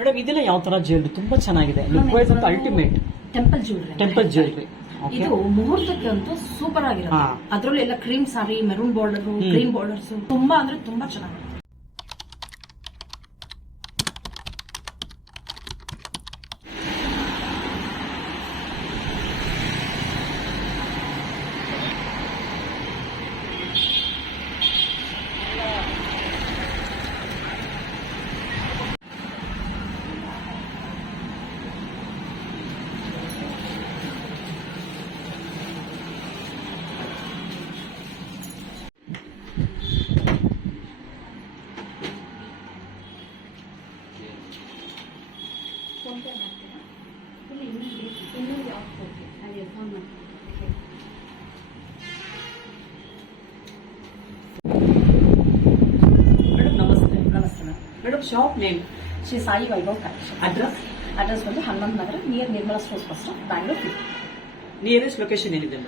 Madam ಇದೆಲ್ಲ ಯಾವ ತರ ಜ್ಯುವೆಲ್ರಿ ತುಂಬಾ ಚೆನ್ನಾಗಿದೆ. ಲುಕ್ ವೈಸ್ ಅಂತ ultimate temple jewellery temple jewellery ಇದು ಮುಹೂರ್ತಕ್ಕಂತೂ ಸೂಪರ್ ಆಗಿರುತ್ತೆ. ಅದ್ರಲ್ಲೂ ಎಲ್ಲ cream saree maroon border cream borders ತುಂಬಾ ಅಂದ್ರೆ ತುಂಬಾ ಚೆನ್ನಾಗಿದೆ ಮೇಡಮ್ ನಮಸ್ತೆ ನಮಸ್ತೆ madam madam shop name Shri Sai Vaibhav collection address address ಬಂದು Hanumantha Nagar near Nirmala stores first Bangalore nearest location ಏನಿದೆ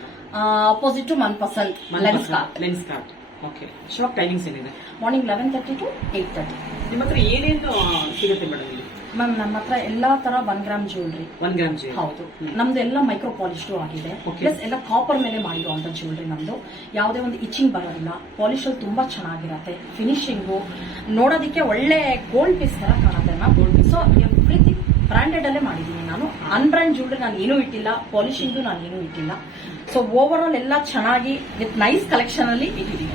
ಅಪೋಸಿಟ್ ಟು ಮನ್ puzzle Lenskart Lenskart okay shop timings ಏನಿದೆ morning eleven thirty to eight thirty ನಿಮ್ಮ ಹತ್ರ ಏನೇನು ಸಿಗುತ್ತೆ madam ಇಲ್ಲಿ? Ma'am ನಮ್ಮ ಹತ್ರ ಎಲ್ಲಾ ತರ one gram jewellery one gram ಹೌದು. ನಮ್ದು ಎಲ್ಲ ಮೈಕ್ರೋ ಪಾಲಿಶ್ ಆಗಿದೆ. ಪ್ಲಸ್ ಎಲ್ಲ ಕಾಪರ್ ಮೇಲೆ ಮಾಡಿರುವಂತ ಜ್ಯುವೆಲ್ರಿ ನಮ್ದು. ಯಾವುದೇ ಒಂದು ಇಚಿಂಗ್ ಬರೋದಿಲ್ಲ. ಪಾಲಿಶ್ ಅಲ್ಲಿ ತುಂಬಾ ಚೆನ್ನಾಗಿರತ್ತೆ. ಫಿನಿಶಿಂಗು ನೋಡೋದಕ್ಕೆ ಒಳ್ಳೆ ಗೋಲ್ಡ್ ಪೀಸ್ ತರ ಕಾಣುತ್ತೆ ಮ್ಯಾಮ್. ಸೊ ಎವ್ರಿಥಿಂಗ್ ಬ್ರಾಂಡೆಡ್ ಅಲ್ಲೇ ಮಾಡಿದ್ದೀನಿ ನಾನು. ಅನ್ಬ್ರಾಂಡ್ ಜ್ಯುವೆಲ್ರಿ ನಾನು ಏನೂ ಇಟ್ಟಿಲ್ಲ. ಪಾಲಿಶಿಂಗು ನಾನು ಏನೂ ಇಟ್ಟಿಲ್ಲ. ಸೊ ಓವರ್ ಆಲ್ ಎಲ್ಲ ಚೆನ್ನಾಗಿ ವಿತ್ ನೈಸ್ ಕಲೆಕ್ಷನ್ ಅಲ್ಲಿ ಇಟ್ಟಿದ್ದೀನಿ.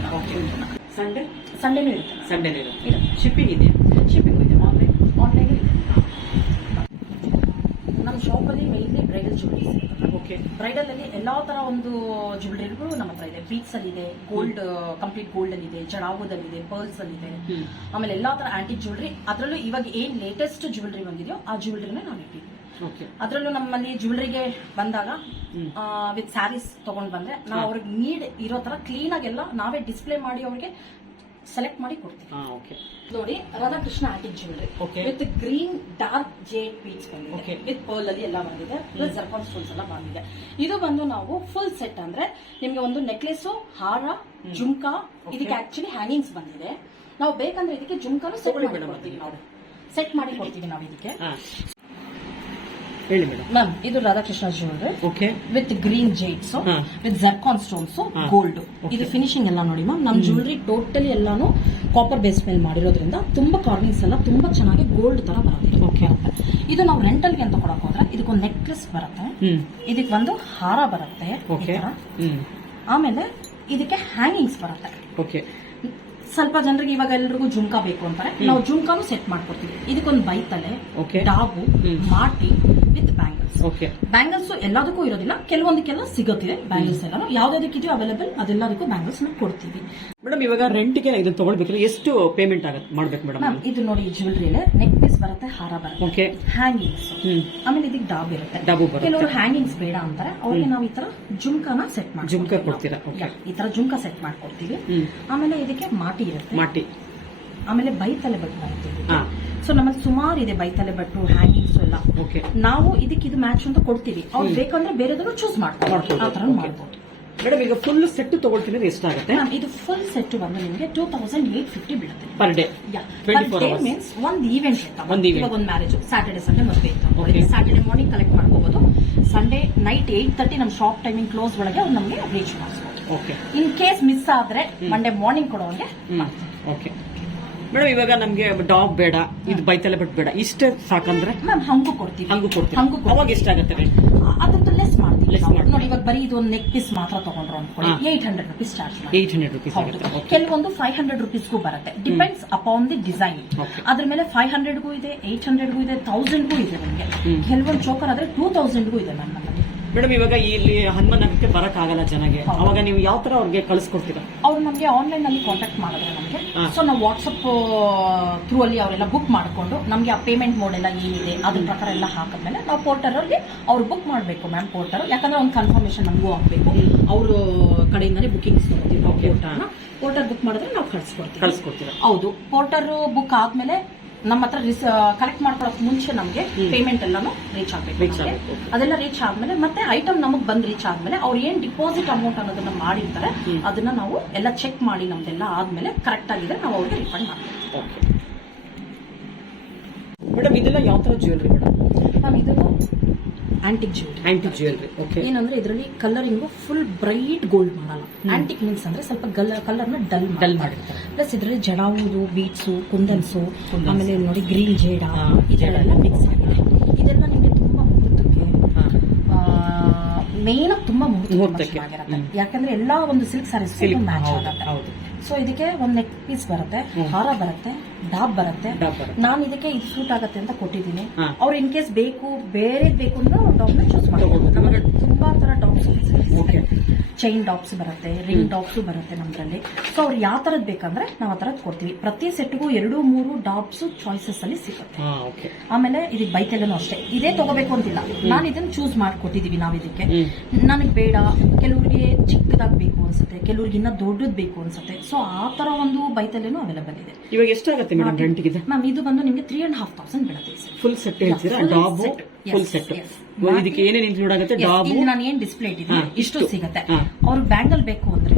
ಸಂಡೇ ಸಂಡೇನೂ ಇರುತ್ತೆ. ಸಂಡೇನೂ ಇರುತ್ತೆ. ಶಿಪ್ಪಿಂಗ್ ಇದೆ ಶಿಪ್ಪಿಂಗ್ ಇದೆ ಆನ್ಲೈನ್ ಆನ್ಲೈನ್ ಇದೆ ನಮ್ಮ ಶಾಪಲ್ಲಿ mainly bridal jewellery okay bridal ಅಲ್ಲಿ ಎಲ್ಲಾ ತರ ಒಂದು ಜ್ಯುವೆಲ್ರಿಗಳು ನಮ್ಮ ಹತ್ರ ಇದೆ ಬೀಟ್ಸ್ ಅಲ್ಲಿ ಇದೆ ಗೋಲ್ಡ್ ಕಂಪ್ಲೀಟ್ ಗೋಲ್ಡ್ ಅಲ್ಲಿ ಇದೆ ಜಡಾವದಲ್ಲಿ ಇದೆ ಪರ್ಲ್ಸ್ ಅಲ್ಲಿ ಇದೆ ಆಮೇಲೆ ಎಲ್ಲಾ ತರ ಆಂಟಿಕ್ ಜ್ಯುವೆಲ್ರಿ ಅದರಲ್ಲೂ ಇವಾಗ ಏನ್ ಲೇಟೆಸ್ಟ್ ಜ್ಯುವೆಲ್ರಿ ಬಂದಿದೆಯೋ ಆ ಜ್ಯುವೆಲ್ರಿನ ನಾವು ಇಟ್ಟಿದ್ವಿ ಓಕೆ ಅದರಲ್ಲೂ ನಮ್ಮಲ್ಲಿ ಜ್ಯುವೆಲ್ರಿಗೆ ಬಂದಾಗ. ವಿತ್ ಸ್ಯಾರೀಸ್ ತಗೊಂಡ್ ಬಂದ್ರೆ ನಾವು ಅವ್ರಿಗೆ ನೀಡ್ ಇರೋ ತರ ಕ್ಲೀನ್ ಎಲ್ಲ ನಾವೇ ಡಿಸ್ಪ್ಲೇ ಮಾಡಿ ಅವ್ರಿಗೆ ಸೆಲೆಕ್ಟ್ ಮಾಡಿ ಕೊಡ್ತೀವಿ. ನೋಡಿ Radhakrishna antique jewellery with green dark jade beads ಬಂದಿದೆ. ವಿತ್ ಪರ್ಲ್ ಅಲ್ಲಿ ಎಲ್ಲ ಬಂದಿದೆ. ಪ್ಲಸ್ ಜರ್ಕಾನ್ ಸ್ಟೋನ್ಸ್ ಎಲ್ಲ ಬಂದಿದೆ. ಇದು ಬಂದು ನಾವು ಫುಲ್ ಸೆಟ್ ಅಂದ್ರೆ ನಿಮ್ಗೆ ಒಂದು ನೆಕ್ಲೆಸ್ ಹಾರ ಜುಮ್ಕಾ ಇದಕ್ಕೆ ಆಕ್ಚುಲಿ ಹ್ಯಾಂಗಿಂಗ್ಸ್ ಬಂದಿದೆ. ನಾವು ಬೇಕಂದ್ರೆ ಇದಕ್ಕೆ ಜುಮ್ಕಾನು ಸೆಟ್ ಮಾಡಿ ಕೊಡ್ತೀವಿ ನಾವು. ಸೆಟ್ ಮಾಡಿ ಕೊಡ್ತೀವಿ ನಾವು ಇದಕ್ಕೆ. ಹೇಳಿ ಮೇಡಮ್. ಮ್ಯಾಮ್ ಇದು Radhakrishna jewellery okay with green jades ಹಾ. ವಿತ್ ಜರ್ಕಾನ್ ಸ್ಟೋನ್ಸ್ ಹಾ. ಗೋಲ್ಡ್ ಇದು ಫಿನಿಶಿಂಗ್ ಎಲ್ಲ ನೋಡಿ ಮ್ಯಾಮ್. ನಮ್ ಜ್ಯುವೆಲ್ರಿ ಟೋಟಲಿ ಎಲ್ಲಾನು ಕಾಪರ್ ಬೇಸ್ ಮೇಲೆ ಮಾಡಿರೋದ್ರಿಂದ ತುಂಬಾ ಕಾರ್ವಿಂಗ್ಸ್ ಎಲ್ಲ ತುಂಬಾ ಚೆನ್ನಾಗಿ ಗೋಲ್ಡ್ ತರ ಬರುತ್ತೆ. Okay. ಇದು ನಾವು ರೆಂಟಲ್ಗೆ ಅಂತ ಕೊಡಕ್ ಹೋದ್ರೆ ಇದಕ್ಕೊಂದು ನೆಕ್ಲೆಸ್ ಬರುತ್ತೆ. ಹ್ಮ್. ಇದಕ್ಕೆ ಒಂದು ಹಾರ ಬರುತ್ತೆ ಈ ಓಕೆ ತರ. ಹ್ಮ್. ಆಮೇಲೆ ಇದಕ್ಕೆ ಹ್ಯಾಂಗಿಂಗ್ಸ್ ಬರುತ್ತೆ. ಓಕೆ ಸ್ವಲ್ಪ ಜನರಿಗೆ ಇವಾಗ ಎಲ್ರಿಗೂ ಜುಮ್ಕಾ ಬೇಕು ಅಂತಾರೆ. ನಾವು ಜುಮ್ಕಾನು ಸೆಟ್ ಮಾಡ್ಕೊಡ್ತೀವಿ. ಇದಕ್ಕೊಂದು ಬೈತಲೆ ಓಕೆ ಡಾಬು. ಮಾಟಿ ವಿತ್ ಬ್ಯಾಂಗಲ್ಸ್ ಓಕೆ ಬ್ಯಾಂಗಲ್ಸ್ ಎಲ್ಲದಕ್ಕೂ ಇರೋದಿಲ್ಲ. ಕೆಲವೊಂದಕ್ಕೆಲ್ಲ ಸಿಗುತ್ತಿದೆ. ಬ್ಯಾಂಗಲ್ಸ್ ಎಲ್ಲ ಯಾವ್ದಾದಕ್ಕಿದೆಯೋ ಅವೈಲೇಬಲ್ ಅದೆಲ್ಲದಕ್ಕೂ ಬ್ಯಾಂಗಲ್ಸ್ ನಾವು ಕೊಡ್ತೀವಿ. ಮೇಡಮ್ ಇವಾಗ ರೆಂಟ್ಗೆ ಇದನ್ನ ತಗೊಳ್ಬೇಕಂದ್ರೆ ಎಷ್ಟು ಪೇಮೆಂಟ್ ಆಗುತ್ತೆ ಮಾಡ್ಬೇಕು ಮೇಡಮ್ ಮ್ಯಾಮ್ ಇದು ನೋಡಿ ಜ್ಯುವೆಲ್ರಿ ನೆಕ್ ಪೀಸ್ ಬರುತ್ತೆ ಹಾರ ಬರುತ್ತೆ. Okay hangings hmm. ಆಮೇಲೆ ಇದಕ್ಕೆ ಡಾಬ್ ಇರುತ್ತೆ. ಡಾಬು ಬರುತ್ತೆ. ಕೆಲವರು ಹ್ಯಾಂಗಿಂಗ್ಸ್ ಬೇಡ ಅಂತಾರೆ ಅವ್ರಿಗೆ ನಾವು ಈ ತರ ಜುಮ್ಕಾನ ಸೆಟ್ ಮಾಡಿ ಜುಮ್ಕಾ ಕೊಡ್ತೀರಾ? ಓಕೆ ಈ ತರ ಜುಮ್ಕಾ ಸೆಟ್ ಮಾಡ್ಕೊಡ್ತೀವಿ. ಹ್ಮ್. ಆಮೇಲೆ ಇದಕ್ಕೆ ಮಾಟಿ ಇರುತ್ತೆ. ಮಾಟಿ. ಆಮೇಲೆ ಬೈತಲೆ ಬಟ್ಟು ಬರುತ್ತೆ ಹಾ. ಸೊ ನಮ್ಮಲ್ಲಿ ಸುಮಾರು ಇದೆ ಬೈತಲೆ ಬಟ್ಟು ಹ್ಯಾಂಗಿಂಗ್ಸ್ ಎಲ್ಲ. ಓಕೆ ನಾವು ಇದಕ್ಕೆ ಇದು ಮ್ಯಾಚ್ ಅಂತ ಕೊಡ್ತೀವಿ. ಅವ್ರು ಬೇಕಂದ್ರೆ ಬೇರೆದನ್ನು ಚೂಸ್ ಮಾಡ್ತಾರೆ ಮಾಡ್ಬೋದು. ಆ ತರ Okay. ಮಾಡ್ಬೋದು. ಮೇಡಮ್ ಈಗ ಫುಲ್ ಸೆಟ್ ತಗೊಳ್ತೀನಿ ಅಂದ್ರೆ ಎಷ್ಟಾಗುತ್ತೆ? ಮ್ಯಾಮ್ ಇದು ಫುಲ್ ಸೆಟ್ ಬಂದು ನಿಮಗೆ ಟೂ ತೌಸಂಡ್ ಏಟ್ ಫಿಫ್ಟಿ ಬೀಳುತ್ತೆ. ಪರ್ ಡೇ ಮೀನ್ಸ್ ಒಂದ್ ಈವೆಂಟ್ ಒಂದ್ event. ಇವಾಗ ಒಂದು ಮ್ಯಾರೇಜ್ ಸ್ಯಾಟರ್ಡೆ ಸಂಡೇ ಮದುವೆ. ಇತ್ತು. ಸ್ಯಾಟರ್ಡೆ ಮಾರ್ನಿಂಗ್ ಕಲೆಕ್ಟ್ ಮಾಡ್ಕೋಬಹುದು ಸಂಡೇ ನೈಟ್ ಏಟ್ ತರ್ಟಿ ನಮ್ಮ ಶಾಪ್ ಟೈಮಿಂಗ್ ಕ್ಲೋಸ್ ಒಳಗೆ ಅವ್ರು ನಮಗೆ ರೀಚ್ ಮಾಡಿಸ್ಬೋದು. ಓಕೆ ಇನ್ ಕೇಸ್ ಮಿಸ್ ಆದ್ರೆ ಮಂಡೇ ಮಾರ್ನಿಂಗ್ ಕೊಡೋಂಗೆ ಓಕೆ ಮೇಡಮ್ ಇವಾಗ ನಮ್ಗೆ ಡಾಗ್ ಬೇಡ ಇದು ಬೈತಲೆ ಬಟ್ ಬೇಡ. ಇಷ್ಟೇ ಸಾಕಂದ್ರೆ ಮ್ಯಾಮ್ ಹಂಗೂ ಕೊಡ್ತೀವಿ. ಹಂಗು ಕೊಡ್ತೀವಿ. ಹಂಗೂ. ಅವಾಗ ಎಷ್ಟಾಗುತ್ತೆ ರೇಟ್ ಅದ್ರದ್ದು ಲೆಸ್ ಮಾಡ್ತೀವಿ. ನಾವು. ಮಾಡ್ತೀವಿ. ನೋಡಿ ಇವಾಗ ಬರೀ ಇದು ಒಂದು ನೆಕ್ ಪೀಸ್ ಮಾತ್ರ ತಗೊಂಡ್ರು ಅನ್ಕೊಳ್ಳಿ. ಏಟ್ ಹಂಡ್ರೆಡ್ ರುಪೀಸ್ ಚಾರ್ಜ್ ಮಾಡಿ. ಏಟ್ ಹಂಡ್ರೆಡ್ ರುಪೀಸ್ ಕೆಲವೊಂದು ಫೈವ್ ಹಂಡ್ರೆಡ್ ರುಪೀಸ್ಗೂ ಬರುತ್ತೆ. Depends upon the design. ಅದ್ರ ಮೇಲೆ ಫೈವ್ ಹಂಡ್ರೆಡ್ಗೂ ಇದೆ ಏಟ್ ಹಂಡ್ರೆಡ್ಗೂ ಇದೆ ತೌಸಂಡ್ಗೂ ಇದೆ ನಿಮಗೆ. ಕೆಲವೊಂದು ಚೋಕರ್ ಆದ್ರೆ ಟೂ ತೌಸಂಡ್ಗೂ ಇದೆ ಮ್ಯಾಮ್ ಮೇಡಮ್ ಇವಾಗ ಇಲ್ಲಿ ಹನುಮನ್ ನಗರಕ್ಕೆ ಬರಕ್ ಆಗಲ್ಲ ಜನಗೆ ಅವಾಗ ನೀವು ಯಾವ ತರ ಅವ್ರಿಗೆ ಕಳಿಸ್ಕೊಡ್ತೀರಾ? ಅವ್ರು ನಮಗೆ ಆನ್ಲೈನ್ ಅಲ್ಲಿ ಕಾಂಟ್ಯಾಕ್ಟ್ ಮಾಡಿದ್ರೆ ನಮಗೆ. ಸೊ ನಾವು ವಾಟ್ಸಪ್ ಥ್ರೂ ಅಲ್ಲಿ ಅವರೆಲ್ಲ ಬುಕ್ ಮಾಡಿಕೊಂಡು ನಮಗೆ ಆ ಪೇಮೆಂಟ್ ಮೋಡ್ ಎಲ್ಲ ಏನಿದೆ ಅದ್ರ ಪ್ರಕಾರ ಎಲ್ಲ ಹಾಕಿದ್ಮೇಲೆ ನಾವು ಪೋರ್ಟರ್ ಅವ್ರಿಗೆ ಅವ್ರು ಬುಕ್ ಮಾಡಬೇಕು ಮ್ಯಾಮ್ ಪೋರ್ಟರ್ ಯಾಕಂದ್ರೆ ಒಂದು ಕನ್ಫರ್ಮೇಶನ್ ನಮಗೂ ಆಗಬೇಕು. ಅವರು ಕಡೆಯಿಂದನೇ ಬುಕ್ಕಿಂಗ್ಸ್ ಕೊಡ್ತೀವಿ. ಪೋರ್ಟರ್ನ ಪೋರ್ಟರ್ ಬುಕ್ ಮಾಡಿದ್ರೆ ನಾವು ಕಳಿಸ್ಕೊಡ್ತೀವಿ. ಕಳಿಸ್ಕೊಡ್ತೀರಾ? ಹೌದು. ಪೋರ್ಟರ್ ಬುಕ್ ಆದ್ಮೇಲೆ ನಮ್ಮ ಹತ್ರ ಕಲೆಕ್ಟ್ ಮಾಡ್ಕೊಳಕ್ ಮುಂಚೆ ನಮಗೆ ಪೇಮೆಂಟ್ ಎಲ್ಲಾನು ರೀಚ್ ಆಗ್ಬೇಕು. ಅದೆಲ್ಲ ರೀಚ್ ಆದ್ಮೇಲೆ ಮತ್ತೆ ಐಟಮ್ ನಮಗ್ ಬಂದ್ ರೀಚ್ ಆದ್ಮೇಲೆ ಅವ್ರು ಏನ್ ಡಿಪಾಸಿಟ್ ಅಮೌಂಟ್ ಅನ್ನೋದನ್ನ ಮಾಡಿರ್ತಾರೆ. ಅದನ್ನ ನಾವು ಎಲ್ಲ ಚೆಕ್ ಮಾಡಿ ನಮ್ದೆಲ್ಲ ಆದ್ಮೇಲೆ ಕರೆಕ್ಟ್ ಆಗಿದೆ ನಾವು ಅವ್ರಿಗೆ ರಿಫಂಡ್ ಮಾಡ್ತೀವಿ. ಮೇಡಮ್ ಇದೆಲ್ಲ ಯಾವ ತರ ಜ್ಯುವೆಲ್ರಿ ಮೇಡಮ್ ಮ್ಯಾಮ್ ಇದು antique jewellery antique jewellery okay ಏನಂದ್ರೆ ಇದರಲ್ಲಿ ಕಲರಿಂಗು ಫುಲ್ ಬ್ರೈಟ್ ಗೋಲ್ಡ್ ಮಾಡಲ್ಲ. ಆಂಟಿಕ್ ಮೀನ್ಸ್ ಅಂದ್ರೆ ಸ್ವಲ್ಪ ಕಲರ್ನ ಡಲ್ ಡಲ್ ಮಾಡಿರ್ತಾರೆ. ಪ್ಲಸ್ ಇದರಲ್ಲಿ ಜಡಾವುದು ಬೀಟ್ಸು ಕುಂದನ್ಸು. ಆಮೇಲೆ ನೋಡಿ ಗ್ರೀನ್ ಜೇಡ ಇದೆಲ್ಲ ಮಿಕ್ಸ್ ಆಗಿದೆ. ಇದೆಲ್ಲ ನಿಮಗೆ ತುಂಬಾ ಮುಹೂರ್ತಕ್ಕೆ ಮೇನ್ ತುಂಬಾ ಮುಹೂರ್ತ ತುಂಬಾ ಮುಹೂರ್ತಕ್ಕೆ. ಯಾಕಂದ್ರೆ ಎಲ್ಲಾ ಒಂದು ಸಿಲ್ಕ್ ಸ್ಯಾರೀಸ್ ಮ್ಯಾಚ್ ಹೌದು ಆಗುತ್ತೆ. ಹೌದು. ಸೊ ಇದಕ್ಕೆ ಒಂದು ನೆಕ್ ಪೀಸ್ ಬರುತ್ತೆ ಹಾರ ಬರುತ್ತೆ ಡಾಬ್ ಬರುತ್ತೆ ಡಾಬ್ ಬರುತ್ತೆ. ನಾನು ಇದಕ್ಕೆ ಇದು ಸೂಟ್ ಆಗುತ್ತೆ ಅಂತ ಕೊಟ್ಟಿದ್ದೀನಿ ಹಾ. ಅವ್ರು ಇನ್ ಕೇಸ್ ಬೇಕು ಬೇರೆ ಬೇಕು ಅಂದ್ರೆ ಡಾಬ್ನ ಚೂಸ್ ಮಾಡ್ಬೋದು ನಮಗೆ ತುಂಬಾ ತರ ಡಾಬ್ಸ್ Okay. ಚೈನ್ ಡಾಪ್ಸ್ ಬರುತ್ತೆ ರಿಂಗ್ ಡಾಪ್ಸು ಬರುತ್ತೆ ನಮ್ದ್ರಲ್ಲಿ. ಸೊ ಅವ್ರು ಯಾವ ತರದ್ ಬೇಕಂದ್ರೆ ನಾವು ಆ ಕೊಡ್ತೀವಿ. ಪ್ರತಿ ಸೆಟ್ಗೂ ಎರಡು ಮೂರು ಡಾಪ್ಸ್ ಚಾಯ್ಸಸ್ ಅಲ್ಲಿ ಸಿಗುತ್ತೆ. ಓಕೆ ಆಮೇಲೆ ಇದಕ್ಕೆ ಬೈಕಲ್ಲೂ ಅಷ್ಟೇ. ಇದೇ ತಗೋಬೇಕು ಅಂತಿಲ್ಲ. ನಾನು ಇದನ್ನ ಚೂಸ್ ಮಾಡ್ಕೊಟ್ಟಿದೀವಿ ನಾವ್ ಇದಕ್ಕೆ. ನನಗ್ ಬೇಡ ಕೆಲವ್ರಿಗೆ ಚಿಕ್ಕದಾಗ್ ಬೇಕು ಅನ್ಸುತ್ತೆ ಕೆಲವ್ರಿಗೆ ಇನ್ನ ದೊಡ್ಡದ್ ಬೇಕು ಅನ್ಸುತ್ತೆ. ಸೊ ಆ ತರ ಒಂದು ಬೈತಲ್ಲೇನು ಅವೈಲೇಬಲ್ ಇದೆ. ಇವಾಗ ಎಷ್ಟಾಗುತ್ತೆ ಮೇಡಮ್ ರೆಂಟ್ಗಿದೆ ಮ್ಯಾಮ್ ಇದು ಬಂದು ನಿಮ್ಗೆ ತ್ರೀ ಅಂಡ್ ಹಾಫ್ ತೌಸಂಡ್ ಬೀಳುತ್ತೆ ಫುಲ್ ಸೆಟ್ ಹೇಳ್ತೀರಾ? ಡಾಬು ಫುಲ್ ಸೆಟ್. ಇದಕ್ಕೆ ಏನೇನು ಇನ್ಕ್ಲೂಡ್ ಆಗುತ್ತೆ? ಡಾಬು? ನಾನು ಏನ್ ಡಿಸ್ಪ್ಲೇ ಇಟ್ಟಿದ್ದೀನಿ? ಇಷ್ಟು. ಸಿಗುತ್ತೆ. ಅವ್ರ ಬ್ಯಾಂಗಲ್ ಬೇಕು ಅಂದ್ರೆ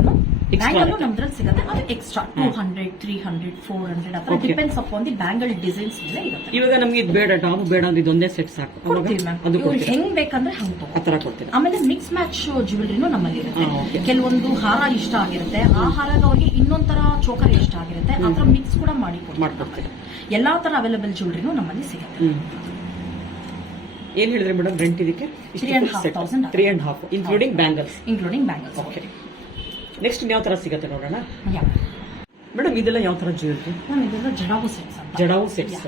ಬ್ಯಾಂಗಲ್. ನಮ್ದ್ರಲ್ಲಿ ಸಿಗುತ್ತೆ. ಅದು extra two hundred three hundred four hundred ಅಥವಾ. Depends upon the bangle designs ಮೇಲೆ ಇರುತ್ತೆ. ಇವಾಗ ನಮಗೆ ಇದು ಬೇಡ ಟಾಪ್ ಬೇಡ ಅಂದ್ರೆ ಇದೊಂದೇ ಸೆಟ್ ಸಾಕು. ಕೊಡ್ತೀವಿ ಮ್ಯಾಮ್ ಇವ್ರು ಹೆಂಗ್ ಬೇಕಂದ್ರೆ ಹಂಗ್ ಆತರ ಕೊಡ್ತೀರಾ? ಆಮೇಲೆ ಮಿಕ್ಸ್ ಮ್ಯಾಚ್ ಜ್ಯುವೆಲ್ರಿನೂ ನಮ್ಮಲ್ಲಿ ಇರುತ್ತೆ ಕೆಲವೊಂದು ಹಾರ ಇಷ್ಟ ಆಗಿರುತ್ತೆ. ಆ ಹಾರಾಗ ಅವ್ರಿಗೆ ಇನ್ನೊಂಥರ ಚೋಕರ್ ಇಷ್ಟ ಆಗಿರುತ್ತೆ. ಆ ತರ ಮಿಕ್ಸ್ ಕೂಡ ಮಾಡಿ ಮಾಡ್ಕೊಡ್ತೀವಿ ಎಲ್ಲಾ ತರ ಅವೈಲೇಬಲ್ ಜ್ಯುವೆಲ್ರಿನೂ ನಮ್ಮಲ್ಲಿ ಸಿಗುತ್ತೆ. ಏನ್ ಹೇಳಿದ್ರೆ ಮೇಡಮ್ ರೆಂಟ್ ಇದಕ್ಕೆ? Three and half thousand. Three and half including bangles including bangles okay next ಯಾವ ತರ ಸಿಗುತ್ತೆ ನೋಡೋಣ? ಮೇಡಮ್ ಇದೆಲ್ಲ ಯಾವ ತರ ಜ್ಯುವೆಲ್ರಿ ಮ್ಯಾಮ್ ಇದೆಲ್ಲ ಜಡಾವು ಸೆಟ್ಸ್ ಜಡಾವು ಸೆಟ್ಸ್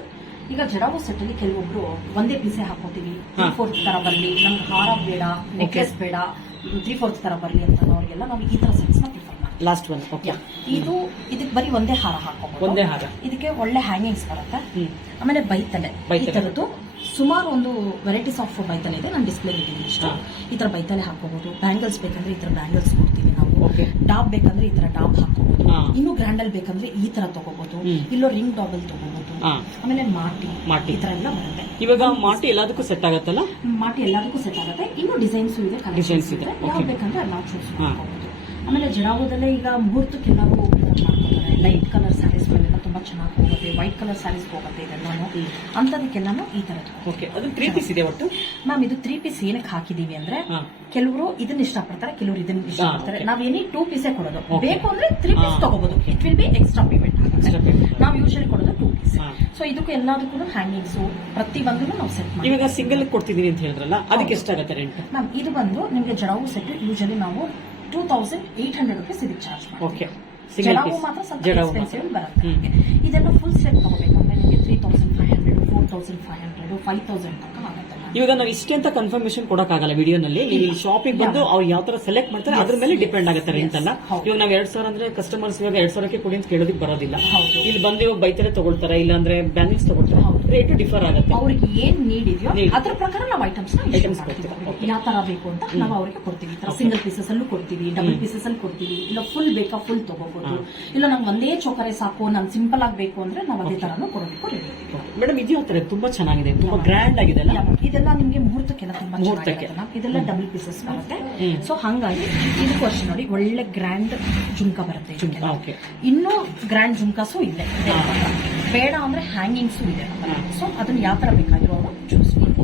ಈಗ ಜಡಾವು ಸೆಟ್ ಅಲ್ಲಿ ಕೆಲವೊಬ್ರು ಒಂದೇ ಪೀಸೆ ಹಾಕೋತೀವಿ ತ್ರೀ. ಫೋರ್ತ್ ತರ ಬರ್ಲಿ. ನಮ್ಗೆ ಹಾರ ಬೇಡ ನೆಕ್ಲೆಸ್ ಬೇಡ ತ್ರೀ ಫೋರ್ತ್ ತರ ಬರ್ಲಿ ಅಂತ ಅವ್ರಿಗೆಲ್ಲ ನಾವು ಈ ತರ ಸೆಟ್ಸ್ನ ಪ್ರಿಫರ್ ಲಾಸ್ಟ್ ಒನ್ ಓಕೆ ಇದು ಇದಕ್ಕೆ ಬರೀ ಒಂದೇ ಹಾರ ಹಾಕೋಬಹುದು ಒಂದೇ ಹಾರ. ಇದಕ್ಕೆ ಒಳ್ಳೆ ಹ್ಯಾಂಗಿಂಗ್ಸ್ ಬರುತ್ತೆ. ಆಮೇಲೆ ಬೈತಲೆ. ಬೈತಲೆ. ಸುಮಾರು ಒಂದು ವೆರೈಟೀಸ್ ಆಫ್ ಬೈತಲೆ ಇದೆ. ನಾನು ಡಿಸ್ಪ್ಲೇ ಇದ್ದೀನಿ ಇಷ್ಟ. ಈ ತರ ಬೈತಲೆ ಹಾಕೋಬಹುದು ಬ್ಯಾಂಗಲ್ಸ್ ಬೇಕಂದ್ರೆ ಈ ತರ ಬ್ಯಾಂಗಲ್ಸ್ ಕೊಡ್ತೀವಿ ನಾವು. ಟಾಪ್ ಡಾಬ್ ಬೇಕಂದ್ರೆ ಈ ತರ ಡಾಬ್ ಹಾಕೋಬಹುದು ಇನ್ನು ಗ್ರ್ಯಾಂಡ್ ಅಲ್ಲಿ ಬೇಕಂದ್ರೆ ಈ ತರ ತಗೋಬಹುದು ಇಲ್ಲೋ ರಿಂಗ್ ಡಾಬಲ್ ತಗೋಬಹುದು ಆಮೇಲೆ ಮಾಟಿ ಮಾಟಿ. ಈ ಥರ ಎಲ್ಲ ಬರುತ್ತೆ. ಇವಾಗ ಮಾಟಿ ಎಲ್ಲದಕ್ಕೂ ಸೆಟ್ ಆಗುತ್ತಲ್ಲ? ಮಾಟಿ ಎಲ್ಲದಕ್ಕೂ ಸೆಟ್ ಆಗುತ್ತೆ. ಇನ್ನು ಡಿಸೈನ್ಸ್ ಇದೆ ಡಿಸೈನ್ಸ್ ಇದೆ. ಯಾವ್ದು ಬೇಕಂದ್ರೆ ಅಲ್ಲ ಚೂಸ್. ಮಾಡ್ಕೋಬಹುದು ಆಮೇಲೆ ಜಡಾವದಲ್ಲೇ ಈಗ ಮುಹೂರ್ತಕ್ಕೆಲ್ಲ ಪ್ರಿಫರ್ ಮಾಡ್ಕೋತಾರೆ. ಲೈಟ್ ಕಲರ್ ಸ್ಯಾರೀಸ್ ಗಳೆಲ್ಲ ತುಂಬಾ ಚೆನ್ನಾಗಿ ಹೋಗುತ್ತೆ ವೈಟ್ ಕಲರ್ ಸ್ಯಾರೀಸ್ ಹೋಗುತ್ತೆ ಇದೆಲ್ಲಾನು ಅಂತದಕ್ಕೆ ನಾನು ಈ ತರ ಓಕೆ ಅದು ತ್ರೀ ಪೀಸ್ ಇದೆ ಒಟ್ಟು? ಮ್ಯಾಮ್ ಇದು ತ್ರೀ ಪೀಸ್ ಏನಕ್ಕೆ ಹಾಕಿದೀವಿ ಅಂದ್ರೆ. ಕೆಲವರು ಇದನ್ನ ಇಷ್ಟಪಡ್ತಾರೆ ಕೆಲವರು ಇದನ್ನ ಇಷ್ಟಪಡ್ತಾರೆ. ನಾವು ನಾವ್ ಏನಿ ಟೂ ಪೀಸೇ ಕೊಡೋದು. ಬೇಕು ಅಂದ್ರೆ ತ್ರೀ ಪೀಸ್. ತಗೋಬಹುದು it will be extra payment ನಾವು ಯೂಶಲಿ ಕೊಡೋದು ಟೂ ಪೀಸ್. ಸೊ ಇದಕ್ಕೂ ಎಲ್ಲದಕ್ಕೂ ಹ್ಯಾಂಗಿಂಗ್ಸ್ ಪ್ರತಿ ಒಂದನ್ನು ನಾವು ಸೆಟ್ ಮಾಡಿ ಇವಾಗ ಸಿಂಗಲ್ ಕೊಡ್ತಿದೀವಿ ಅಂತ ಹೇಳಿದ್ರಲ್ಲ ಅದಕ್ಕೆ ಎಷ್ಟಾಗುತ್ತೆ ರೆಂಟ್ ಮ್ಯಾಮ್ ಇದು ಬಂದು ನಿಮಗೆ ಜಡಾವು ಸೆಟ್ ಯೂಶಲಿ ನಾವು two thousand eight hundred rupees ಇದಕ್ಕೆ ಚಾರ್ಜ್ ಮಾಡ್ತೀವಿ. ಓಕೆ ಜಡಾವು ಮಾತ್ರ ಸ್ವಲ್ಪ ಎಕ್ಸ್ಪೆನ್ಸಿವ್ ಬರುತ್ತೆ. ಫುಲ್ ಸೆಟ್ ತಗೋಬೇಕಂದ್ರೆ ನಿಮಗೆ three thousand five hundred four thousand five hundred five thousand ತನಕ. ಇವಾಗ ನಾವು ಇಷ್ಟೇ ಅಂತ ಕನ್ಫರ್ಮೇಶನ್ ಕೊಡಕ್ಕಾಗಲ್ಲ ವಿಡಿಯೋನಲ್ಲಿ. ನೀವು ಇಲ್ಲಿ ಶಾಪಿಗೆ ಬಂದು ಅವ್ರು ಯಾವ ತರ ಸೆಲೆಕ್ಟ್ ಮಾಡ್ತಾರೆ ಅದ್ರ ಮೇಲೆ ಡಿಪೆಂಡ್ ಆಗುತ್ತೆ ರೆಂಟ್ ಅಲ್ಲ. ಇವಾಗ ನಾವು ಎರಡ್ ಸಾವಿರ ಅಂದ್ರೆ ಕಸ್ಟಮರ್ಸ್ ಇವಾಗ ಎರಡ್ ಸಾವಿರಕ್ಕೆ ಕೊಡಿ ಅಂತ ಕೇಳೋದಕ್ಕೆ ಬರೋದಿಲ್ಲ. ಇಲ್ಲಿ ಬಂದು ಇವಾಗ ಬೈತಾರೆ ತಗೊಳ್ತಾರೆ ಇಲ್ಲ ಅಂದ್ರೆ ಬ್ಯಾಂಗಲ್ಸ್ ತಗೊಳ್ತಾರೆ. ರೇಟ್ ಡಿಫರ್ ಆಗುತ್ತೆ. ಅವ್ರಿಗೆ ಏನ್ ನೀಡ್. ಇದೆಯೋ ಅದ್ರ ಪ್ರಕಾರ ನಾವು ಐಟಮ್ಸ್ ಐಟಮ್ಸ್. ಯಾವ ತರ ಬೇಕು ಅಂತ ನಾವು ಅವ್ರಿಗೆ ಕೊಡ್ತೀವಿ. ಸಿಂಗಲ್ ಪೀಸಸ್ ಅಲ್ಲೂ ಕೊಡ್ತೀವಿ ಡಬಲ್ ಪೀಸಸ್ ಅಲ್ಲಿ ಕೊಡ್ತೀವಿ. ಇಲ್ಲ ಫುಲ್ ಬೇಕಾ ಫುಲ್ ತಗೋಬಹುದು. ಇಲ್ಲ ನಂಗೆ ಒಂದೇ ಚೋಕರೆ ಸಾಕು ನಾನು ಸಿಂಪಲ್ ಆಗಿ ಬೇಕು ಅಂದ್ರೆ ನಾವು ಅದೇ ತರನು ಕೊಡೋದಕ್ಕೂ ರೆಡಿ ಮೇಡಮ್ ಇದು ಯಾವ ತರ ತುಂಬಾ ಚೆನ್ನಾಗಿದೆ. ತುಂಬಾ ಗ್ರ್ಯಾಂಡ್ ಆಗಿದೆ ಅಲ್ಲ? ಇದೆಲ್ಲ ನಿಮ್ಗೆ ಮುಹೂರ್ತಕ್ಕೆಲ್ಲ ತುಂಬಾ ಮುಹೂರ್ತಕ್ಕೆ. ಚೆನ್ನಾಗಿರುತ್ತೆ ma'am. ಇದೆಲ್ಲ ಡಬಲ್ ಪೀಸಸ್ ಬರುತ್ತೆ. ಸೊ ಹಂಗಾಗಿ ಇದಕ್ಕೂ ವರ್ಷ ನೋಡಿ ಒಳ್ಳೆ ಗ್ರ್ಯಾಂಡ್ ಜುಮ್ಕ ಬರುತ್ತೆ. ಇನ್ನೂ ಗ್ರ್ಯಾಂಡ್ ಜುಮ್ಕಾಸು ಇದೆ. ಬೇಡ ಅಂದ್ರೆ ಹ್ಯಾಂಗಿಂಗ್ಸು ಇದೆ. ಸೊ ಅದನ್ನ ಯಾವ ತರ ಬೇಕಾದ್ರೂ ಅವರು ಚೂಸ್ ಮಾಡ್ಬೋದು.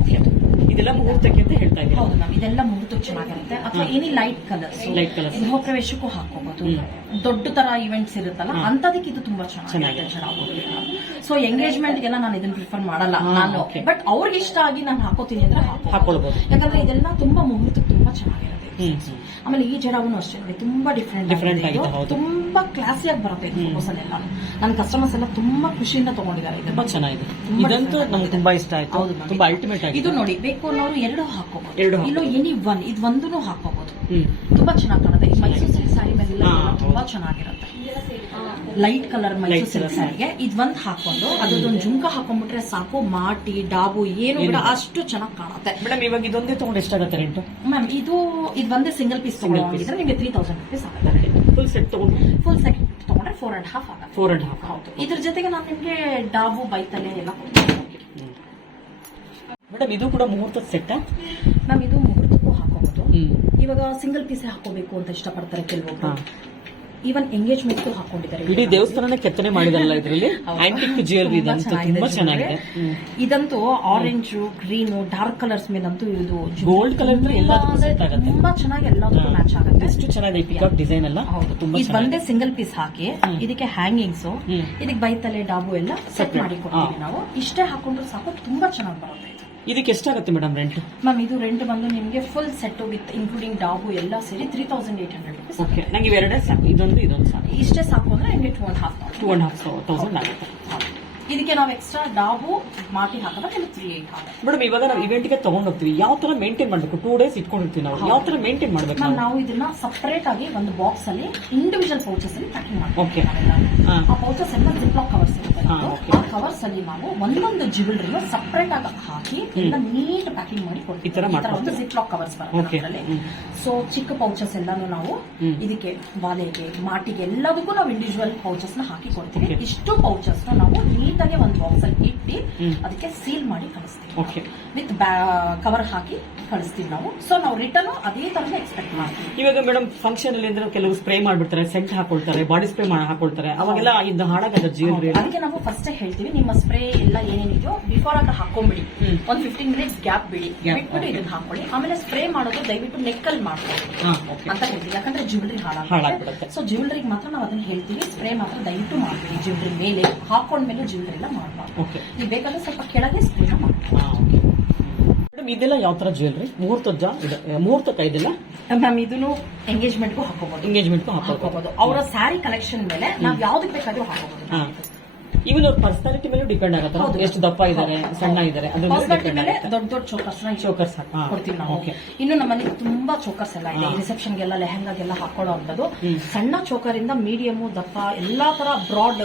ಇದೆಲ್ಲ ಮುಹೂರ್ತಕ್ಕೆ ಅಂತ ಹೇಳ್ತಾ ಇದ್ದೀವಿ ಹೌದು ಮ್ಯಾಮ್ ಇದೆಲ್ಲ ಮುಹೂರ್ತಕ್ಕೆ ಚೆನ್ನಾಗಿರುತ್ತೆ. ಅಥವಾ. ಏನಿ ಲೈಟ್ ಕಲರ್ಸ್ ಲೈಟ್ ಕಲರ್ ಗೃಹ ಪ್ರವೇಶಕ್ಕೂ ಹಾಕೋಬಹುದು ದೊಡ್ಡ ತರ ಇವೆಂಟ್ಸ್ ಇರುತ್ತಲ್ಲ. ಅಂತದಕ್ಕೆ ಇದು ತುಂಬಾ ಚೆನ್ನಾಗಿದೆ ಸೊ ಎಂಗೇಜ್ಮೆಂಟ್ ಗೆಲ್ಲ ನಾನು ಇದನ್ನ ಪ್ರಿಫರ್ ಮಾಡಲ್ಲ. ನಾನು. ಬಟ್ ಅವ್ರಿಗೆ ಇಷ್ಟ ಆಗಿ ನಾನು ಹಾಕೋತೀನಿ ಅಂದ್ರೆ. ಹಾಕೊಳ್ಬಹುದು ಯಾಕಂದ್ರೆ ಇದೆಲ್ಲ ತುಂಬಾ ಮುಹೂರ್ತಕ್ಕೆ ತುಂಬಾ ಚೆನ್ನಾಗಿರುತ್ತೆ. ಆಮೇಲೆ ಈ ಜಡಾವನ್ನು ಅಷ್ಟೇ. ತುಂಬಾ ಡಿಫ್ರೆಂಟ್ ಡಿಫ್ರೆಂಟ್ ಆಗಿದೆ. ತುಂಬಾ ಕ್ಲಾಸಿಯಾಗಿ ಬರುತ್ತೆ. ಫೋಟೋಸ್ ಅಲ್ಲೆಲ್ಲ ನನ್ನ ಕಸ್ಟಮರ್ಸ್ ಎಲ್ಲ ತುಂಬಾ ಖುಷಿಯಿಂದ ತಗೊಂಡಿದ್ದಾರೆ. ತುಂಬಾ ಚೆನ್ನಾಗಿದೆ. ಇದಂತೂ ನಮ್ಗೆ ತುಂಬಾ ಇಷ್ಟ ಆಯ್ತು. ತುಂಬಾ ಅಲ್ಟಿಮೇಟ್ ಇದು ನೋಡಿ ಬೇಕು ಅನ್ನೋರು ಎರಡು ಹಾಕೋಬಹುದು ಎರಡು ಇಲ್ಲೋ. ಎನಿ ಒನ್ ಇದು ಒಂದೂ ಹಾಕೋಬಹುದು ತುಂಬಾ ಚೆನ್ನಾಗಿ ಕಾಣುತ್ತೆ. ಮೈಸೂರು ಸಿಲ್ಕ್ ಸ್ಯಾರಿ ಮೇಲೆ ತುಂಬಾ ಚೆನ್ನಾಗಿರುತ್ತೆ. ಲೈಟ್ ಕಲರ್ ಮೈಸೂರು ಸಿಲ್ಕ್ ಸ್ಯಾರಿಗೆ ಇದ್ ಒಂದ್ ಹಾಕೊಂಡು ಅದೊಂದು ಜುಮ್ಕ ಹಾಕೊಂಡ್ಬಿಟ್ರೆ ಸಾಕು ಮಾಟಿ ಡಾಬು ಏನು ಕೂಡ ಬೇಡ. ಅಷ್ಟು ಚೆನ್ನಾಗಿ ಕಾಣುತ್ತೆ. ಮೇಡಮ್ ಇವಾಗ ಇದೊಂದೇ ತಗೊಂಡು ಎಷ್ಟಾಗುತ್ತೆ ರೆಂಟ್ ಮ್ಯಾಮ್ ಇದು ಇದು ಒಂದೇ ಸಿಂಗಲ್ ಪೀಸ್ ತಗೊಂಡಿದ್ರೆ ನಿಮಗೆ ತ್ರೀ ತೌಸಂಡ್ ರುಪೀಸ್ ಆಗುತ್ತೆ ಫುಲ್ ಸೆಟ್ ತಗೊಂಡು? ಫುಲ್ ಸೆಟ್ ತಗೊಂಡ್ರೆ ಫೋರ್ ಅಂಡ್ ಹಾಫ್ ಆಗುತ್ತೆ. ಫೋರ್ ಅಂಡ್ ಹಾಫ್ ಹೌದು. ಇದ್ರ ಜೊತೆಗೆ ನಾನು ನಿಮಗೆ ಡಾಬು ಬೈತಲೆ ಎಲ್ಲ ಕೊಡ್ತೀನಿ. ಮೇಡಮ್ ಇದು ಕೂಡ ಮುಹೂರ್ತದ ಸೆಟ್ ಮ್ಯಾಮ್ ಇದು ಮುಹೂರ್ತಕ್ಕೂ ಹಾಕೋಬಹುದು ಇವಾಗ ಸಿಂಗಲ್ ಪೀಸೇ ಹಾಕೋಬೇಕು ಅಂತ ಇಷ್ಟಪಡ್ತಾರೆ ಕೆಲವೊಬ್ಬರು. ಈವನ್ ಎಂಗೇಜ್ಮೆಂಟ್ ಹಾಕೊಂಡಿದ್ದಾರೆ. ಇಡೀ ದೇವಸ್ಥಾನ ಕೆತ್ತನೆ ಮಾಡಿದಾರಲ್ಲ ಇದರಲ್ಲಿ? ಆಂಟಿಕ್ ಜ್ಯುವೆಲ್ರಿ ತುಂಬಾ ಚೆನ್ನಾಗಿದೆ. ಇದಂತೂ ಆರೆಂಜ್ ಗ್ರೀನ್ ಡಾರ್ಕ್ ಕಲರ್ಸ್ ಮೇಲಂತೂ ಇದು ಗೋಲ್ಡ್ ಕಲರ್ ತುಂಬಾ ಚೆನ್ನಾಗಿ ಎಲ್ಲದಕ್ಕೂ ಮ್ಯಾಚ್ ಆಗುತ್ತೆ. ಎಷ್ಟು ಚೆನ್ನಾಗಿದೆ ಪಿಕಪ್ ಡಿಸೈನ್ ಎಲ್ಲ. ಇದು ಬಂದೇ ಸಿಂಗಲ್ ಪೀಸ್ ಹಾಕಿ ಇದಕ್ಕೆ ಹ್ಯಾಂಗಿಂಗ್ಸ್. ಇದಕ್ಕೆ ಬೈತಲೆ ಡಾಬು ಎಲ್ಲ ಸೆಟ್. ಮಾಡಿ ಕೊಡ್ತೀವಿ ನಾವು. ಇಷ್ಟೇ ಹಾಕೊಂಡ್ರು ಸಾಕು ತುಂಬಾ ಚೆನ್ನಾಗಿ ಬರುತ್ತೆ. ಇದಕ್ಕೆ ಎಷ್ಟಾಗುತ್ತೆ ಮೇಡಮ್ ರೆಂಟ್ ಮ್ಯಾಮ್ ಇದು ರೆಂಟ್ ಬಂದು ನಿಮಗೆ ಫುಲ್ ಸೆಟ್ ವಿತ್ ಇನ್ಕ್ಲೂಡಿಂಗ್ ಡಾಬು ಎಲ್ಲ ಸೇರಿ three thousand eight hundred rupees okay ನಂಗೆ ಇವೆರಡೇ ಸಾಕು ಇದೊಂದು ಇದೊಂದು ಸಾಕು. ಇಷ್ಟೇ ಸಾಕು ಅಂದ್ರೆ ನಿಮಗೆ two and half two and half thousand ಆಗುತ್ತೆ. ಇದಕ್ಕೆ ನಾವು ಎಕ್ಸ್ಟ್ರಾ ಡಾಬು ಮಾಟಿ ಹಾಕೋದ್ರೆ ನಿಮಗೆ ತ್ರೀ ಏಟ್ ಆಗುತ್ತೆ. ಮೇಡಮ್ ಇವಾಗ ನಾವು ಇವೆಂಟ್ಗೆ ತಗೊಂಡು ಹೋಗ್ತೀವಿ ಯಾವ ತರ ಮೇಂಟೈನ್ ಮಾಡಬೇಕು? ಟೂ ಡೇಸ್ ಇಟ್ಕೊಂಡಿರ್ತೀವಿ ನಾವು. ಯಾವ ತರ ಮೇಂಟೈನ್ ಮಾಡಬೇಕು ಮ್ಯಾಮ್ ನಾವು? ಇದನ್ನ ಸಪರೇಟ್ ಆಗಿ ಒಂದು ಬಾಕ್ಸ್ ಅಲ್ಲಿ ಇಂಡಿವಿಜುವಲ್ ಪೌಚಸ್ ಅಲ್ಲಿ ಪ್ಯಾಕಿಂಗ್ ಮಾಡಿ ಮಾಡ್ತೀವಿ ಹಾ. ಆ ಪೌಚಸ್ ಎಲ್ಲ ಜಿಪ್ಲಾಕ್ ಕವರ್ಸ್ ಇರುತ್ತೆ. ಕವರ್ಸ್ ಅಲ್ಲಿ ನಾವು ಒಂದೊಂದು ಜ್ಯುವೆಲ್ರಿನ ಸಪರೇಟ್ ಆಗಿ ಹಾಕಿ ನೀಟ್ ಪ್ಯಾಕಿಂಗ್ ಮಾಡಿ ಕೊಡ್ತೀವಿ. ಒಂದು? Ziplock covers. ಬರುತ್ತೆ. ಸೊ ಚಿಕ್ಕ ಪೌಚಸ್ ಎಲ್ಲಾನು ನಾವು ಇದಕ್ಕೆ ಬಾಲೆಗೆ ಮಾಟಿಗೆ ಎಲ್ಲದಕ್ಕೂ ನಾವು ಇಂಡಿವಿಜುವಲ್ ಪೌಚಸ್ನ ಹಾಕಿ ಕೊಡ್ತೀವಿ. ಇಷ್ಟು ಪೌಚಸ್ ನಾವು ನೀಟಾಗಿ ಒಂದು ಬಾಕ್ಸ್ ಅಲ್ಲಿ ಇಟ್ಟು ಅದಕ್ಕೆ ಸೀಲ್ ಮಾಡಿ ಕಳಿಸ್ತೀವಿ. ಓಕೆ ವಿತ್ ಕವರ್ ಹಾಕಿ ಕಳಿಸ್ತೀವಿ ನಾವು. ಸೊ ನಾವು ರಿಟರ್ನ್ ಅದೇ ತರನೇ ಎಕ್ಸ್ಪೆಕ್ಟ್ ಮಾಡ್ತೀವಿ. ಇವಾಗ ಮೇಡಮ್ ಫಂಕ್ಷನ್ ಅಲ್ಲಿ ಅಂದ್ರೆ ಕೆಲವು ಸ್ಪ್ರೇ ಮಾಡ್ಬಿಡ್ತಾರೆ ಸೆಂಟ್ ಹಾಕೊಳ್ತಾರೆ ಬಾಡಿ ಸ್ಪ್ರೇ ಹಾಕೊಳ್ತಾರೆ. ಅವಾಗೆಲ್ಲ ಇದು ಹಾಳಾಗದ ಜೀವನ ಅದಕ್ಕೆ ನಾವು ಫಸ್ಟ್ ಹೇಳ್ತೀವಿ ನಿಮ್ಮ ಸ್ಪ್ರೇ ಎಲ್ಲ ಏನೇನಿದೆಯೋ ಬಿಫೋರ್ ಆಗ ಹಾಕೊಂಡ್ಬಿಡಿ. ಒಂದ್ ಫಿಫ್ಟೀನ್ ಮಿನಿಟ್ಸ್ ಗ್ಯಾಪ್ ಬಿಡಿ. ಬಿಟ್ಬಿಟ್ಟು. ಇದನ್ನ ಹಾಕೊಳ್ಳಿ. ಆಮೇಲೆ ಸ್ಪ್ರೇ ಮಾಡೋದು ದಯವಿಟ್ಟು ನೆಕ್ಕಲ್ಲಿ ಮಾಡ್ಕೊಳ್ಳಿ. ಹಾ ಓಕೆ ಅಂತ ಹೇಳ್ತೀವಿ. ಯಾಕಂದ್ರೆ ಜ್ಯುವೆಲ್ರಿ ಹಾಳಾಗ್ಬಿಡುತ್ತೆ. ಹಾಳಾಗುತ್ತೆ ಸೊ ಜ್ಯುವೆಲ್ರಿಗೆ ಮಾತ್ರ ನಾವು ಅದನ್ನ ಹೇಳ್ತೀವಿ. ಸ್ಪ್ರೇ ಮಾತ್ರ ದಯವಿಟ್ಟು ಮಾಡ್ಬೇಡಿ. ಜ್ಯುವೆಲ್ರಿ ಮೇಲೆ ಹಾಕೊಂಡ್ಮೇಲೆ ಜ್ಯುವೆಲ್ರಿ ಎಲ್ಲ ಮಾಡಬಾರ್ದು. ನೀವು ಬೇಕಾದ್ರೆ ಸ್ವಲ್ಪ ಕೆಳಗೆ ಸ್ಪ್ರೇನ ಮಾಡಿ ಇದೆಲ್ಲ ಯಾವ ತರ ಜ್ಯುವೆಲ್ರಿ ಮುಹೂರ್ತದ ಇದೆ ಮುಹೂರ್ತಕ್ಕ ಇದೆಲ್ಲ? ಮ್ಯಾಮ್ ಇದನ್ನು ಎಂಗೇಜ್ಮೆಂಟ್ಗೂ ಹಾಕೋಬಹುದು ಎಂಗೇಜ್ಮೆಂಟ್ಗೂ ಹಾಕೋಬಹುದು ಅವರ ಸ್ಯಾರಿ ಕಲೆಕ್ಷನ್ ಮೇಲೆ ನಾವು ಯಾವ್ದಕ್ಕೆ ಬೇಕಾದ್ರೂ ಹಾಕೋಬಹುದು ಈವನ್ ಅವ್ರ ಪರ್ಸನಾಲಿಟಿ ಮೇಲೆ ಡಿಪೆಂಡ್ ಆಗುತ್ತೆ ಎಷ್ಟು ದಪ್ಪ ಇದ್ದಾರೆ ಸಣ್ಣ ಇದ್ದಾರೆ ಅದ್ರ ಮೇಲೆ ದೊಡ್ಡ ದೊಡ್ಡ ಚೋಕರ್ಸ್ ಚೋಕರ್ಸ್ ಕೊಡ್ತೀವಿ ನಾವು. ಇನ್ನು ನಮ್ಮಲ್ಲಿ ತುಂಬಾ ಚೋಕರ್ಸ್ ಎಲ್ಲ ಇದೆ. ರಿಸೆಪ್ಷನ್ ರಿಸೆಪ್ಷನ್ಗೆಲ್ಲ ಲೆಹಂಗಾಗೆಲ್ಲ ಹಾಕೊಳ್ಳೋ. ಸಣ್ಣ ಚೋಕರ್ ಇಂದ ಮೀಡಿಯಮ್ ದಪ್ಪ ಎಲ್ಲಾ ತರ ಬ್ರಾಡ್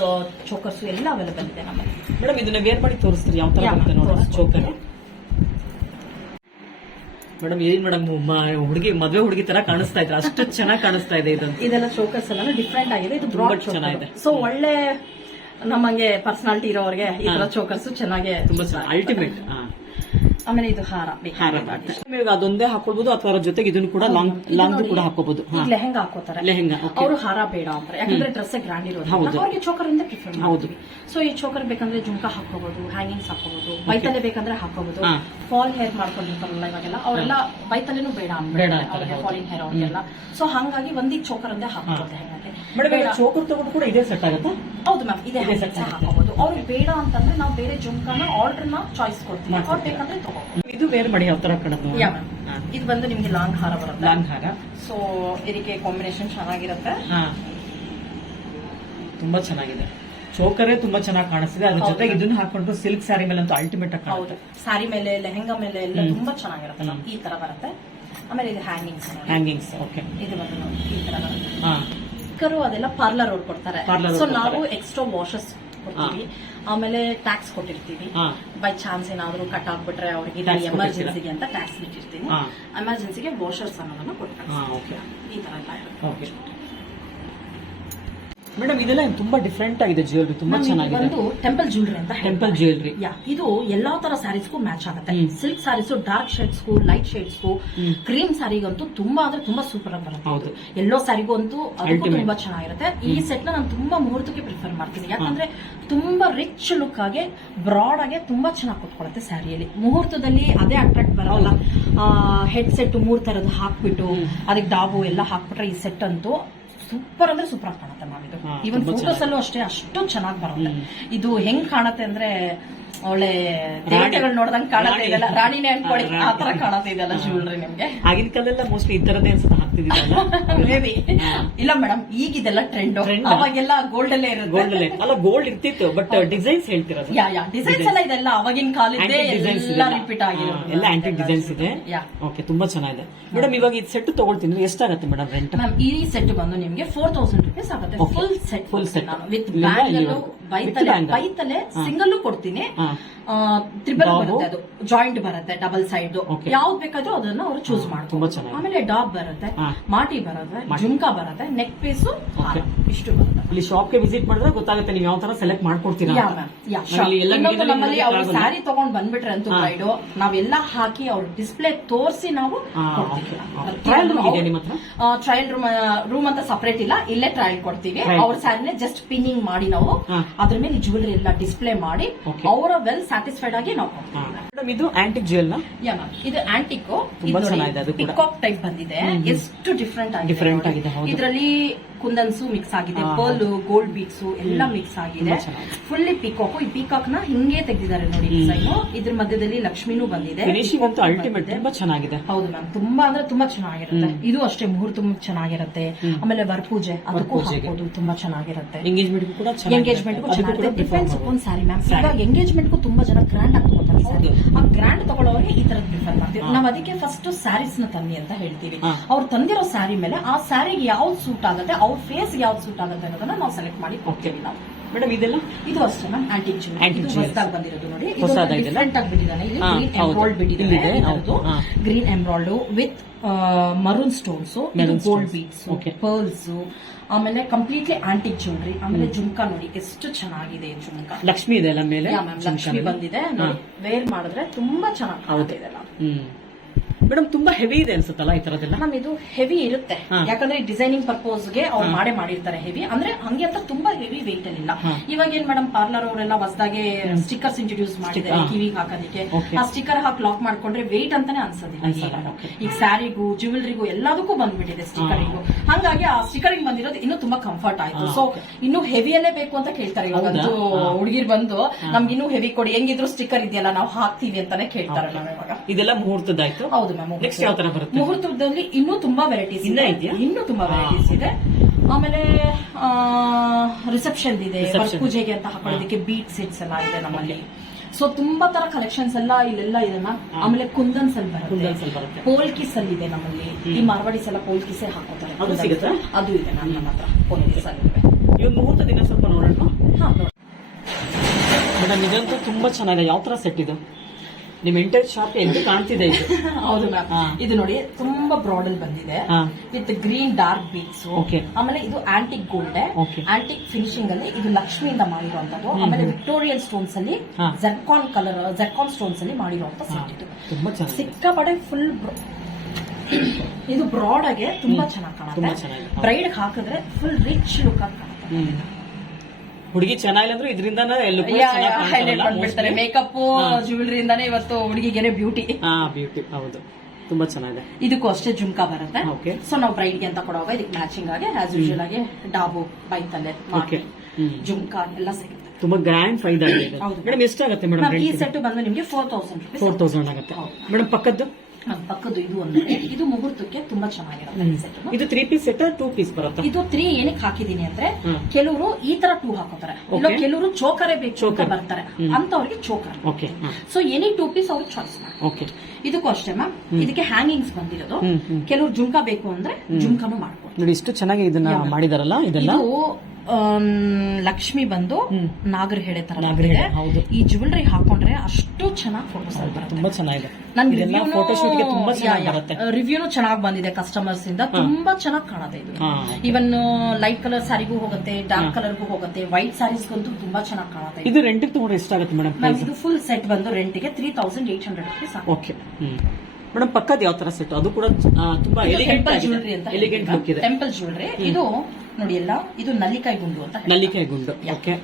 ಚೋಕರ್ಸ್ ಎಲ್ಲ ಅವೈಲೇಬಲ್ ಇದೆ ನಮ್ಮಲ್ಲಿ. ಮೇಡಮ್ ಇದನ್ನ ವೇರ್ ಮಾಡಿ ತೋರಿಸ್ತೀರಿ ಯಾವ ತರ ಚೋಕರ್ ಮೇಡಮ್ ಏನ್ ಮೇಡಮ್ ಹುಡುಗಿ ಮದ್ವೆ ಹುಡುಗಿ ತರ ಕಾಣಿಸ್ತಾ ಇದ್ರೆ ಅಷ್ಟು ಚೆನ್ನಾಗಿ ಕಾಣಿಸ್ತಾ ಇದೆ ಇದೆಲ್ಲ ಚೋಕರ್ಸ್ ಎಲ್ಲ ಡಿಫ್ರೆಂಟ್ ಆಗಿದೆ. ಇದು ಬ್ರಾಡ್ ಚೆನ್ನಾಗಿದೆ. ಸೊ ಒಳ್ಳೆ ನಮಗೆ ಪರ್ಸನಾಲಿಟಿ ಇರೋರಿಗೆ ಈ ತರ ಚೋಕರ್ಸ್ ಚೆನ್ನಾಗಿ ತುಂಬಾ ಅಲ್ಟಿಮೇಟ್ ಆಮೇಲೆ ಇದು ಹಾರ. ಹಾರ ಇವಾಗ ಅದೊಂದೇ ಹಾಕೊಳ್ಬಹುದು ಅಥವಾ ಅದ್ರ ಜೊತೆಗೆ ಇದನ್ನು ಕೂಡ ಲಾಂಗ್ ಲಾಂಗ್ ಕೂಡ ಹಾಕೋಬಹುದು ಲೆಹಂಗಾ ಹಾಕೋತಾರೆ ಲೆಹಂಗಾ ಅವರು ಹಾರ ಬೇಡ ಅಂತಾರೆ. ಯಾಕಂದ್ರೆ ಡ್ರೆಸ್ ಗ್ರ್ಯಾಂಡ್ ಇರೋದು. ಅವ್ರಿಗೆ ಚೋಕರ್ ಇಂದ ಪ್ರಿಫರ್ ಹೌದು. ಸೊ ಈ ಚೋಕರ್ ಬೇಕಂದ್ರೆ ಜುಮ್ಕಾ ಹಾಕೋಬಹುದು ಹ್ಯಾಂಗಿಂಗ್ಸ್ ಹಾಕೋಬಹುದು ಬೈತಲೆ ಬೇಕಂದ್ರೆ ಹಾಕೋಬಹುದು ಫಾಲ್ ಹೇರ್ ಮಾಡ್ಕೊಂಡಿರ್ತಾರಲ್ಲ ಇವಾಗೆಲ್ಲ ಅವರೆಲ್ಲ ಬೈತಲೆನೂ ಬೇಡ ಬೇಡ ಅಂತಾರೆ ಫಾಲಿಂಗ್ ಹೇರ್ ಅವ್ರಿಗೆಲ್ಲ. ಸೊ ಹಂಗಾಗಿ ಒಂದಿ ಚೋಕರ್ ಅಂದ್ರೆ ಹಾಕೋಬಹುದು ಚೋಕರ್ ತಗೊಂಡು ಕೂಡ ಇದೇ ಸೆಟ್ ಆಗುತ್ತೆ? ಹೌದು ಮ್ಯಾಮ್ ಇದೇ ಸೆಟ್ ಹ್ಯಾಂಗಿಂಗ್ಸ್ ಅವ್ರಿಗೆ ಬೇಡ ಅಂತಂದ್ರೆ ನಾವು ಬೇರೆ ಜುಮ್ಕಾನ ಆರ್ಡರ್ನ ಚಾಯ್ಸ್ ಕೊಡ್ತೀವಿ. ಅವ್ರು ಬೇಕಂದ್ರೆ ತಗೋಬಹುದು ಇದು ಬೇರೆ ಮಾಡಿ ಯಾವ ತರ ಕಡದು? ಇದು ಬಂದು ನಿಮ್ಗೆ ಲಾಂಗ್ ಹಾರ ಬರುತ್ತೆ. ಲಾಂಗ್ ಹಾರ? ಸೊ ಇದಕ್ಕೆ ಕಾಂಬಿನೇಷನ್ ಚೆನ್ನಾಗಿರುತ್ತೆ. ತುಂಬಾ ಚೆನ್ನಾಗಿದೆ. ಚೋಕರೇ ತುಂಬಾ ಚೆನ್ನಾಗಿ ಕಾಣಿಸ್ತಿದೆ. ಅದ್ರ ಜೊತೆ ಇದನ್ನ ಹಾಕೊಂಡ್ರು ಸಿಲ್ಕ್ ಸ್ಯಾರಿ ಮೇಲೆ ಅಂತೂ ಅಲ್ಟಿಮೇಟ್ ಆಗಿ ಹೌದು. ಸ್ಯಾರಿ ಮೇಲೆ ಲೆಹೆಂಗಾ ಮೇಲೆ ಎಲ್ಲ ತುಂಬಾ ಚೆನ್ನಾಗಿರುತ್ತೆ. ನಮ್ಗೆ ಈ ತರ ಬರುತ್ತೆ. ಆಮೇಲೆ ಇದು ಹ್ಯಾಂಗಿಂಗ್ಸ್ ಹ್ಯಾಂಗಿಂಗ್ಸ್ ಓಕೆ ಇದು ಬಂದು ನೋಡಿ, ಈ ತರ ಬರುತ್ತೆ. ಹಾ. ಕರು ಅದೆಲ್ಲ ಪಾರ್ಲರ್ ಅವ್ರು ಕೊಡ್ತಾರೆ. ಸೊ ನಾವು ಎಕ್ಸ್ಟ್ರಾ ವಾಷಸ್ ಕೊಡ್ತೀವಿ. ಆಮೇಲೆ ಟ್ಯಾಕ್ಸ್ ಕೊಟ್ಟಿರ್ತೀವಿ. ಬೈ ಚಾನ್ಸ್ ಏನಾದ್ರು ಕಟ್ ಆಗ್ಬಿಟ್ರೆ ಅವ್ರಿಗೆ ಎಮರ್ಜೆನ್ಸಿಗೆ ಅಂತ ಟ್ಯಾಕ್ಸ್ ಬಿಟ್ಟಿರ್ತೀನಿ. ಎಮರ್ಜೆನ್ಸಿಗೆ ವಾಷರ್ಸ್ ಅನ್ನೋದನ್ನ ಓಕೆ ಈ ತರ ಎಲ್ಲ ಮೇಡಮ್ ಇದೆಲ್ಲ ತುಂಬಾ ಡಿಫ್ರೆಂಟ್ ಆಗಿದೆ ಜ್ಯುವೆಲ್ರಿ ತುಂಬಾ ಮ್ಯಾಮ್, ಇದು ಚೆನ್ನಾಗಿದೆ. ಬಂದು ಟೆಂಪಲ್ ಜ್ಯುವೆಲ್ರಿ ಅಂತ. ಟೆಂಪಲ್ ಜ್ಯುವೆಲ್ರಿ ಯಾ ಇದು ಎಲ್ಲಾ ತರ ಸ್ಯಾರೀಸ್ಗೂ ಮ್ಯಾಚ್ ಆಗುತ್ತೆ. ಹ್ಮ್. ಸಿಲ್ಕ್ ಸ್ಯಾರೀಸ್ ಡಾರ್ಕ್ ಶೇಡ್ಸ್ಗೂ ಲೈಟ್ ಶೇಡ್ಸ್ಗೂ ಹ್ಮ್. ಕ್ರೀಮ್ ಸ್ಯಾರಿಗಂತೂ ತುಂಬಾ ಅಂದ್ರೆ ತುಂಬಾ ಸೂಪರ್ ಆಗಿ ಬರುತ್ತೆ. ಹೌದು. ಎಲ್ಲೋ ಸ್ಯಾರಿಗೂ ಅಂತೂ ಅದಕ್ಕೂ Ultimate. ತುಂಬಾ ಚೆನ್ನಾಗಿರುತ್ತೆ. ಈ ಸೆಟ್ನ ನಾನು ತುಂಬಾ ಮುಹೂರ್ತಕ್ಕೆ ಪ್ರಿಫರ್ ಮಾಡ್ತೀನಿ. ಯಾಕಂದ್ರೆ ತುಂಬಾ ರಿಚ್ ಲುಕ್ ಆಗಿ ಬ್ರಾಡ್ ಆಗಿ ತುಂಬಾ ಚೆನ್ನಾಗಿ ಕುತ್ಕೊಳ್ಳುತ್ತೆ ಸ್ಯಾರಿಯಲ್ಲಿ ಮುಹೂರ್ತದಲ್ಲಿ ಅದೇ ಅಟ್ರಾಕ್ಟ್ ಬರಲ್ಲ. ಹೆಡ್ ಸೆಟ್ ಮೂರ್ ತರದ್ ಹಾಕ್ಬಿಟ್ಟು ಅದಕ್ಕೆ ಡಾಬು ಎಲ್ಲ ಹಾಕ್ಬಿಟ್ರೆ ಈ ಸೆಟ್ ಅಂತೂ ಸೂಪರ್ ಅಂದ್ರೆ ಸೂಪರ್ ಆಗಿ ಕಾಣುತ್ತೆ ಮ್ಯಾಮ್ ಇದು. ಈವನ್ ಫೋಟೋಸ್ ಅಲ್ಲೂ ಅಷ್ಟೇ ಅಷ್ಟೊಂದು ಚೆನ್ನಾಗಿ ಬರುತ್ತೆ. ಇದು ಹೆಂಗ್ ಕಾಣತ್ತೆ ಅಂದ್ರೆ ಒಳ್ಳೆ ದೇವತೆಗಳು ನೋಡ್ದಂಗ್ ಕಾಣತ್ತೆ. ಇದೆಲ್ಲ. ರಾಣಿನೇ ಅನ್ಕೊಳಿ. ಆ ತರ ಕಾಣತ್ತೆ ಇದೆಲ್ಲ ಜ್ಯುವೆಲ್ರಿ ನಿಮ್ಗೆ. ಆಗಿನ ಕಾಲೆಲ್ಲ ಮೋಸ್ಟ್ಲಿ ಈ ತರದೇ ಅನ್ಸುತ್ತೆ ಮೇಬಿ ಇಲ್ಲ ಮೇಡಮ್ ಈಗ ಇದೆಲ್ಲ ಟ್ರೆಂಡ್. ಅವಾಗೆಲ್ಲ ಗೋಲ್ಡ್ ಅಲ್ಲೇ ಗೋಲ್ಡ್ ಅಲ್ಲೇ. ಅಲ್ಲ ಗೋಲ್ಡ್ ಇರ್ತಿತ್ತು ಬಟ್ ಡಿಸೈನ್ಸ್ ಹೇಳ್ತಿರೋದು ಯಾ ಯಾ. ಡಿಸೈನ್ಸ್ ಎಲ್ಲ ಇದೆಲ್ಲ ಅವಾಗಿನ ಕಾಲದ್ದೇ ಎಲ್ಲ ರಿಪೀಟ್ ಆಗಿರೋದು ಎಲ್ಲ ಆಂಟಿಕ್ ಡಿಸೈನ್ಸ್ ಇದೆ. ಯಾ. ಓಕೆ ತುಂಬಾ ಚೆನ್ನಾಗಿದೆ. ಮೇಡಮ್ ಇವಾಗ ಇದು ಸೆಟ್ ತಗೊಳ್ತೀನಿ. ಎಷ್ಟಾಗುತ್ತೆ ಮೇಡಮ್ ರೆಂಟ್ ಮ್ಯಾಮ್ ಈ ಸೆಟ್ ಬಂದು ನಿಮಗೆ ಫೋರ್ ತೌಸಂಡ್ ರುಪೀಸ್ ಆಗುತ್ತೆ. Full set full set with bangle ಬೈತಲೆ. ಬೈತಲೆ ಸಿಂಗಲ್ ಕೊಡ್ತೀನಿ. yeah. ತ್ರಿಬಲ್? ಬರುತ್ತೆ ಅದು ಜಾಯಿಂಟ್ ಬರುತ್ತೆ ಡಬಲ್ ಸೈಡ್. ಯಾವ್ದು ಬೇಕಾದ್ರೂ ಅದನ್ನ ಅವರು ಚೂಸ್ ಮಾಡ್ತಾರೆ. ಆಮೇಲೆ ಡಾಬ್ ಬರುತ್ತೆ. ಮಾಟಿ ಬರುತ್ತೆ. ಜುಮ್ಕಾ ಬರುತ್ತೆ ನೆಕ್ ಪೀಸು. ಇಷ್ಟು ಬರುತ್ತೆ ಇಲ್ಲಿ ಶಾಪ್ಗೆ ವಿಸಿಟ್ ಮಾಡಿದ್ರೆ ಗೊತ್ತಾಗುತ್ತೆ ನೀವು ಯಾವ ತರ ಸೆಲೆಕ್ಟ್ ಮಾಡ್ಕೊಡ್ತೀರಾ ನಮ್ಮಲ್ಲಿ ಅವ್ರು. ಸ್ಯಾರಿ ತಗೊಂಡ್ ಬಂದ್ಬಿಟ್ರೆ ಅಂತ ಸೈಡ್ ಬ್ರೈಡು ನಾವೆಲ್ಲ ಹಾಕಿ ಅವ್ರ ಡಿಸ್ಪ್ಲೇ ತೋರಿಸಿ ನಾವು ಟ್ರಯಲ್ ರೂಮ್ ರೂಮ್ ಅಂತ ಸಪರೇಟ್ ಇಲ್ಲ ಇಲ್ಲೇ ಟ್ರಯಲ್ ಕೊಡ್ತೀವಿ. ಅವ್ರ ಸ್ಯಾರಿನೇ ಜಸ್ಟ್ ಪಿನ್ನಿಂಗ್ ಮಾಡಿ ನಾವು ಅದ್ರ ಮೇಲೆ ಜ್ಯುವೆಲರಿ ಎಲ್ಲ ಡಿಸ್ಪ್ಲೇ ಮಾಡಿ. ಅವರ ವೆಲ್ ಸ್ಯಾಟಿಸ್ಫೈಡ್ ಆಗಿ ನಾವು ಮೇಡಮ್ ಇದು ಆಂಟಿಕ್ ಜ್ಯುವೆಲ್ ಮ್ಯಾಮ್ ಇದು ಆಂಟಿಕ್ ತುಂಬಾ ಚೆನ್ನಾಗಿದೆ ಅದು. ಟೈಪ್ ಬಂದಿದೆ. ಎಷ್ಟು ಡಿಫ್ರೆಂಟ್ ಆಗಿದೆ ಇದರಲ್ಲಿ ಆಗಿದೆ. ಇದ್ರಲ್ಲಿ ಕುಂದನ್ಸು ಮಿಕ್ಸ್ ಆಗಿದೆ. ಪರ್ಲ್ ಗೋಲ್ಡ್ ಬೀಟ್ಸ್ ಎಲ್ಲ ಮಿಕ್ಸ್ ಆಗಿದೆ. ಫುಲ್ಲಿ ಪಿಕಾಕ್ ಈ ಪಿಕಾಕ್ನ ಹಿಂಗೆ ತೆಗೆದಿದ್ದಾರೆ ನೋಡಿ. ಡಿಸೈನ್ ಇದ್ರ ಮಧ್ಯದಲ್ಲಿ ಲಕ್ಷ್ಮಿನೂ ಬಂದಿದೆ. ಫಿನಿಶಿಂಗ್ ಅಂತೂ ಅಲ್ಟಿಮೇಟ್ ತುಂಬಾ ಚೆನ್ನಾಗಿದೆ. ಹೌದು ಮ್ಯಾಮ್ ತುಂಬಾ ಅಂದ್ರೆ ತುಂಬಾ ಚೆನ್ನಾಗಿರುತ್ತೆ. ಇದು ಅಷ್ಟೇ ಮುಹೂರ್ತ ಚೆನ್ನಾಗಿರುತ್ತೆ. ಆಮೇಲೆ ವರಪೂಜೆ ಅದಕ್ಕೂ. ಹಾಕೋದು ತುಂಬಾ ಚೆನ್ನಾಗಿರುತ್ತೆ. ಎಂಗೇಜ್ಮೆಂಟ್ ಕೂಡ ಎಂಗೇಜ್ಮೆಂಟ್ ಚೆನ್ನಾಗಿರುತ್ತೆ. ಡಿಫೆನ್ಸ್ ಚೆನ್ನಾಗಿದೆ ಒಂದು ಸ್ಯಾರಿ ಮ್ಯಾಮ್ ಈಗ ಎಂಗೇಜ್ಮೆಂಟ್ ಎಂಗೇಜ್ಮೆಂಟ್ ತುಂಬಾ ಜನ ಗ್ರ್ಯಾಂಡ್ ಆಗಿ ತಗೋತಾರೆ ಸಾರಿ ಆ ಗ್ರ್ಯಾಂಡ್ ತಗೊಳ್ಳೋರಿಗೆ ಈ ತರದ್ ಪ್ರಿಫರ್ ಮಾಡ್ತೀವಿ. ನಾವ್ ಅದಕ್ಕೆ ಫಸ್ಟ್ ಸ್ಯಾರೀಸ್ನ ತನ್ನಿ ಅಂತ ಹೇಳ್ತೀವಿ. ಅವ್ರು ತಂದಿರೋ ಸ್ಯಾರಿ ಮೇಲೆ ಆ ಸ್ಯಾರಿಗೆ ಯಾವ್ದು ಸೂಟ್ ಆಗುತ್ತೆ ಅವ್ರ ಫೇಸ್ ಯಾವ್ದು ಸೂಟ್ ಆಗುತ್ತೆ ಅನ್ನೋದನ್ನ ನಾವು ಸೆಲೆಕ್ಟ್ ಮಾಡಿ ಕೊಡ್ತೀವಿ ನಾವು. ಮೇಡಮ್ ಇದೆಲ್ಲ? ಇದು ಅಷ್ಟೇ ಮ್ಯಾಮ್ ಆಂಟಿಕ್ jewels. ಹೊಸದಾಗಿ ಬಂದಿರೋದು ನೋಡಿ. ಹೊಸದಾಗಿ ಡಿಫರೆಂಟ್ ಆಗಿ ಬಿಟ್ಟಿದ್ದಾನೆ. ಇಲ್ಲಿ ಗ್ರೀನ್ ಹೌದು. ಎಂಬ್ರಾಯ್ಡ್ ಬಿಟ್ಟಿದ್ದಾನೆ. Green embroid with maroon stones gold. Beads. Pearls ಆಮೇಲೆ ಕಂಪ್ಲೀಟ್ಲಿ ಆಂಟಿಕ್ ಜ್ಯುವೆಲ್ರಿ ಆಮೇಲೆ. ಜುಮ್ಕಾ ನೋಡಿ ಎಷ್ಟು ಚೆನ್ನಾಗಿದೆ ಜುಮ್ಕಾ. ಲಕ್ಷ್ಮಿ ಇದೆ ಅಲ್ಲ ಮೇಲೆ? ಲಕ್ಷ್ಮಿ ಬಂದಿದೆ. ವೇರ್ ಮಾಡಿದ್ರೆ ತುಂಬಾ ಚೆನ್ನಾಗಿ ಕಾಣುತ್ತೆ ಇದೆಲ್ಲ ಹ್ಮ್. ಮೇಡಮ್ ತುಂಬಾ ಹೆವಿ ಇದೆ ಅನ್ಸುತ್ತಲ್ಲ ಈ ತರದೆಲ್ಲ? ಮ್ಯಾಮ್ ಇದು ಹೆವಿ ಇರುತ್ತೆ. ಯಾಕಂದ್ರೆ ಡಿಸೈನಿಂಗ್ ಪರ್ಪೋಸ್ಗೆ ಅವ್ರು. ಮಾಡೇ ಮಾಡಿರ್ತಾರೆ ಹೆವಿ ಅಂದ್ರೆ ಹಂಗೆ ಅಂತ ತುಂಬಾ ಹೆವಿ ವೆಯ್ಟ್ ಅಲ್ಲಿ ಇಲ್ಲ. ಹಾ. ಇವಾಗ ಏನ್ ಮೇಡಮ್ ಪಾರ್ಲರ್ ಅವರೆಲ್ಲ ಹೊಸದಾಗೆ ಸ್ಟಿಕ್ಕರ್ಸ್ ಇಂಟ್ರೊಡ್ಯೂಸ್ ಮಾಡಿದ್ದಾರೆ ಕಿವಿ ಕಿವಿಗೆ ಹಾಕೋದಕ್ಕೆ. ಆ ಸ್ಟಿಕ್ಕರ್ ಹಾಕಿ ಲಾಕ್ ಮಾಡ್ಕೊಂಡ್ರೆ ವೆಯ್ಟ್ ಅಂತಾನೆ ಅನ್ಸೋದಿಲ್ಲ ಈಗ. ಸ್ಯಾರಿಗೂ ಜ್ಯುವೆಲ್ರಿಗೂ ಎಲ್ಲದಕ್ಕೂ ಬಂದ್ಬಿಟ್ಟಿದೆ ಸ್ಟಿಕ್ಕರಿಂಗು ಹಂಗಾಗಿ ಆ ಸ್ಟಿಕ್ಕರಿಂಗ್ ಬಂದಿರೋದು ಇನ್ನೂ ತುಂಬಾ ಕಂಫರ್ಟ್ ಆಯ್ತು. ಸೊ. ಇನ್ನು ಹೆವಿಯಲ್ಲೇ ಬೇಕು ಅಂತ ಕೇಳ್ತಾರೆ ಇವಾಗ. ಹುಡುಗಿರ್ ಬಂದು ನಮ್ಗೆ ಇನ್ನೂ ಹೆವಿ ಕೊಡಿ. ಹೆಂಗಿದ್ರು ಸ್ಟಿಕ್ಕರ್ ಇದೆಯಲ್ಲ ನಾವು ಹಾಕ್ತೀವಿ ಅಂತಾನೆ ಕೇಳ್ತಾರೆ ಇದೆಲ್ಲ ಮುಹೂರ್ತದಾಯ್ತು? ಹೌದು ನೆಕ್ಸ್ಟ್ ಯಾವ ತರ ಬರುತ್ತೆ? ಮುಹೂರ್ತದಲ್ಲಿ ಇನ್ನೂ ತುಂಬಾ ವೆರೈಟೀಸ್ ಇನ್ನೂ ಇದೆ. ಇದೆಯಾ? ಇನ್ನೂ ತುಂಬಾ ವೆರೈಟೀಸ್ ಇದೆ. ಆಮೇಲೆ ರಿಸೆಪ್ಷನ್ ಇದೆ ಪೂಜೆಗೆ ಅಂತ ಹಾಕೊಳ್ಳೋದಕ್ಕೆ ಬೀಟ್ ಸೆಟ್ಸ್ ಎಲ್ಲ ಇದೆ ನಮ್ಮಲ್ಲಿ. ಸೊ ತುಂಬಾ ತರ ಕಲೆಕ್ಷನ್ಸ್ ಎಲ್ಲ ಇಲ್ಲೆಲ್ಲ ಇದೆ ಆಮೇಲೆ ಕುಂದನ್ಸ್ ಅಲ್ಲಿ ಬರುತ್ತೆ. ಪೋಲ್ಕಿಸ್ ಅಲ್ಲಿ ಇದೆ ನಮ್ಮಲ್ಲಿ. ಈ ಮಾರ್ವಾಡಿಸ್ ಎಲ್ಲ ಪೋಲ್ಕಿಸೇ ಹಾಕೋತಾರೆ ಅದು ಇದೆ ನನ್ನ ಹತ್ರ ಪೋಲ್ಕಿಸ್ ಅಲ್ಲಿ ಇದೆ. ಇವಾಗ ಮುಹೂರ್ತ ದಿನ ಸ್ವಲ್ಪ ನೋಡೋಣ. ಮೇಡಮ್ ಇದಂತೂ ತುಂಬಾ ಚೆನ್ನಾಗಿದೆ. ಯಾವ ತರ ಸೆಟ್ ಇದು? ನಿಮ್ ಇಂಟರ್ ಶಾಪ್ ಎದ್ದು ಕಾಣ್ತಿದೆ ಇದು ಹೌದು ಮ್ಯಾಮ್ ಹಾ. ಇದು ನೋಡಿ ತುಂಬಾ ಬ್ರಾಡ್ ಅಲ್ಲಿ ಬಂದಿದೆ ಹಾ. With green dark beads Okay. ಆಮೇಲೆ ಇದು antique gold Okay. Antique finishing ಅಲ್ಲಿ ಇದು ಲಕ್ಷ್ಮಿಯಿಂದ ಮಾಡಿರುವಂತದ್ದು ಆಮೇಲೆ. ವಿಕ್ಟೋರಿಯನ್ ಸ್ಟೋನ್ಸ್ ಅಲ್ಲಿ ಹಾ. ಜರ್ಕಾನ್ ಕಲರ್ ಜರ್ಕಾನ್ ಸ್ಟೋನ್ಸ್ ಅಲ್ಲಿ ಮಾಡಿರುವಂತ ಸೆಟ್ ಇದು ತುಂಬಾ ಚೆನ್ನಾಗಿದೆ ಸಿಕ್ಕಾಪಡೆ ಫುಲ್ ಇದು ಬ್ರಾಡ್ ಆಗಿ ತುಂಬಾ. ಚೆನ್ನಾಗಿ ತುಂಬಾ ಕಾಣುತ್ತೆ. ಬ್ರೈಡ್ ಹಾಕಿದ್ರೆ ಫುಲ್ ರಿಚ್ ಲುಕ್ ಆಗಿ ಕಾಣುತ್ತೆ ಹ್ಮ್ ಹುಡುಗಿ ಚೆನ್ನಾಗಿಲ್ಲ ಅಂದ್ರೆ ಇದರಿಂದಾನೇ ಎಲ್ಲೂ ಹೈಲೈಟ್ ಮೇಕಪ್. ಜ್ಯುವೆಲ್ರಿ ಇಂದಾನೆ ಇವತ್ತು ಹುಡುಗಿಗೆನೆ ಬ್ಯೂಟಿ ಹಾ ಬ್ಯೂಟಿ ಹೌದು. ತುಂಬಾ ಚೆನ್ನಾಗಿದೆ. ಇದಕ್ಕೂ ಅಷ್ಟೇ ಜುಮ್ಕಾ ಬರುತ್ತೆ. ಓಕೆ ಸೊ ನಾವು ಬ್ರೈಡ್ಗೆ ಅಂತ ಕೊಡುವಾಗ ಇದಕ್ಕೆ ಮ್ಯಾಚಿಂಗ್ ಆಗಿ ಆಸ್ ಯೂಶುವಲ್ ಆಗಿ ಡಾಬು ಬೈತಲೆ ಜುಮ್ಕಾ ಎಲ್ಲ ಸಿಗುತ್ತೆ. ತುಂಬಾ ಗ್ರ್ಯಾಂಡ್ ಫೈದಾ. ಮೇಡಮ್ ಎಷ್ಟಾಗುತ್ತೆ ಮೇಡಮ್ ಈ ಸೆಟ್ ಬಂದು ನಿಮಗೆ ಫೋರ್ ತೌಸಂಡ್ ಫೋರ್ ತೌಸಂಡ್ ಆಗುತ್ತೆ. ಮೇಡಮ್ ಪಕ್ಕದ್ದು? ಪಕ್ಕದ್ದು ಇದು ಒಂದು ಇದು ಮುಹೂರ್ತಕ್ಕೆ ತುಂಬಾ ಚೆನ್ನಾಗಿರುತ್ತೆ. ಇದು three piece set two piece ಬರುತ್ತಾ? ಇದು ತ್ರೀ ಏನಕ್ಕೆ ಹಾಕಿದೀನಿ ಅಂದ್ರೆ. ಕೆಲವರು ಈ ತರ ಟೂ ಹಾಕೋತಾರೆ. ಇಲ್ಲ. ಕೆಲವರು ಚೋಕರೇ ಬೇಕು Choker. ಬರ್ತಾರೆ. ಅಂತ ಅವ್ರಿಗೆ choker. Okay so any two piece ಅವ್ರು ಚಾಯ್ಸ್ ಮಾಡಿ ಓಕೆ ಇದಕ್ಕೂ ಅಷ್ಟೇ ಮ್ಯಾಮ್ ಇದಕ್ಕೆ ಹ್ಯಾಂಗಿಂಗ್ಸ್ ಬಂದಿರೋದು. ಕೆಲವ್ರು ಜುಮ್ಕಾ ಬೇಕು ಅಂದ್ರೆ ಜುಮ್ಕಾನು ಮಾಡ್ಬೋದು. ನೋಡಿ ಇಷ್ಟು ಚೆನ್ನಾಗಿ ಇದನ್ನ. ಮಾಡಿದಾರಲ್ಲ ಇದೆಲ್ಲ? ಲಕ್ಷ್ಮಿ ಬಂದು. ನಾಗರ ಹೇಳೆ ತರ. ಹೌದು. ಈ ಜ್ಯುವೆಲ್ರಿ ಹಾಕೊಂಡ್ರೆ ಅಷ್ಟು ಚೆನ್ನಾಗಿ ಫೋಟೋಸ್ ತುಂಬಾ ಚೆನ್ನಾಗಿದೆ. ನನ್ಗೆ ಫೋಟೋಶೂಟ್ ತುಂಬಾ ಚೆನ್ನಾಗಿ ಬರುತ್ತೆ. ರಿವ್ಯೂನು ಚೆನ್ನಾಗಿ ಬಂದಿದೆ ಕಸ್ಟಮರ್ಸ್ ಇಂದ. ತುಂಬಾ ಚೆನ್ನಾಗಿ ಕಾಣುತ್ತೆ ಇದು. ಇವನ್ ಲೈಟ್ ಕಲರ್ ಸ್ಯಾರಿಗೂ ಹೋಗುತ್ತೆ ಡಾರ್ಕ್ ಕಲರ್ಗೂ ಹೋಗುತ್ತೆ ವೈಟ್ ಸ್ಯಾರೀಸ್ಗಂತೂ ತುಂಬಾ ಚೆನ್ನಾಗಿ ಕಾಣುತ್ತೆ. ಇದು. ರೆಂಟ್ ತಗೊಂಡ್ರೆ ಎಷ್ಟಾಗುತ್ತೆ ಮೇಡಮ್ ಇದು ಫುಲ್ ಸೆಟ್ ಬಂದು ರೆಂಟ್ಗೆ three thousand eight hundred rupees okay madam ಪಕ್ಕದ ಯಾವ ತರ ಸೆಟ್ ಅದು ಕೂಡ ತುಂಬಾ ಎಲಿಗೆಂಟ್ ಎಲಿಗೆಂಟ್ ಲುಕ್ ಇದೆ. ಟೆಂಪಲ್ ಜ್ಯುವೆಲ್ರಿ ಇದು ನೋಡಿ ಎಲ್ಲ ಇದು ನಲ್ಲಿಕಾಯಿ ಗುಂಡು ಅಂತ. ನಲ್ಲಿಕಾಯಿ ಗುಂಡು.